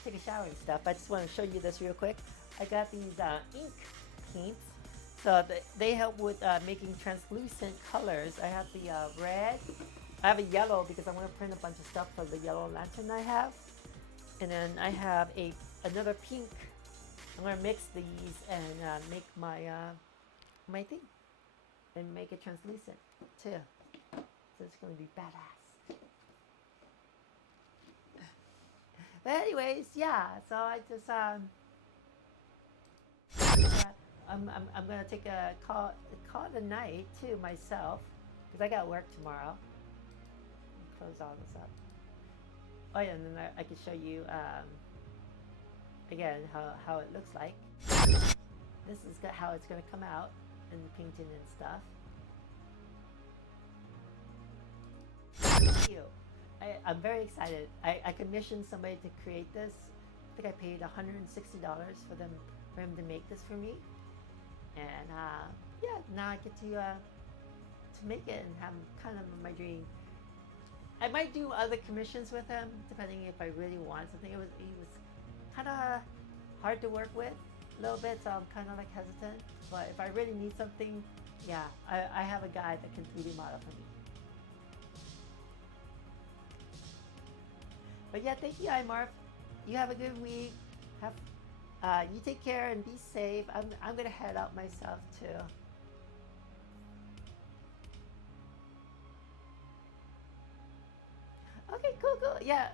take a shower and stuff. I just want to show you this real quick. I got these ink paints. So they help with making translucent colors. I have the red. I have a yellow because I'm going to print a bunch of stuff for the yellow lantern I have. And then I have another pink. I'm going to mix these and make my my thing. And make it translucent too. So it's going to be badass. But anyways, yeah. So I just I'm gonna take a call it a night too myself because I got work tomorrow. Close all this up. Oh yeah, and then I can show you again how it looks like. This is how it's gonna come out in the painting and stuff. Thank you. I'm very excited. I commissioned somebody to create this. I think I paid $160 for him to make this for me. And yeah, now I get to make it and have kind of my dream. I might do other commissions with him, depending if I really want something. He was kind of hard to work with a little bit, so I'm kind of like hesitant. But if I really need something, yeah, I have a guy that can 3D model for me. But yeah, thank you, iMorph. You have a good week. You take care and be safe. I'm gonna head out myself too. Okay, cool. Yeah.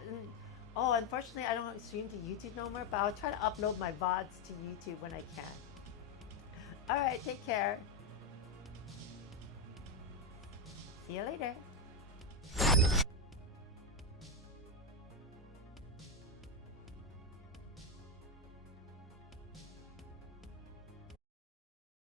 Oh, unfortunately, I don't stream to YouTube no more, but I'll try to upload my VODs to YouTube when I can. All right, take care. See you later.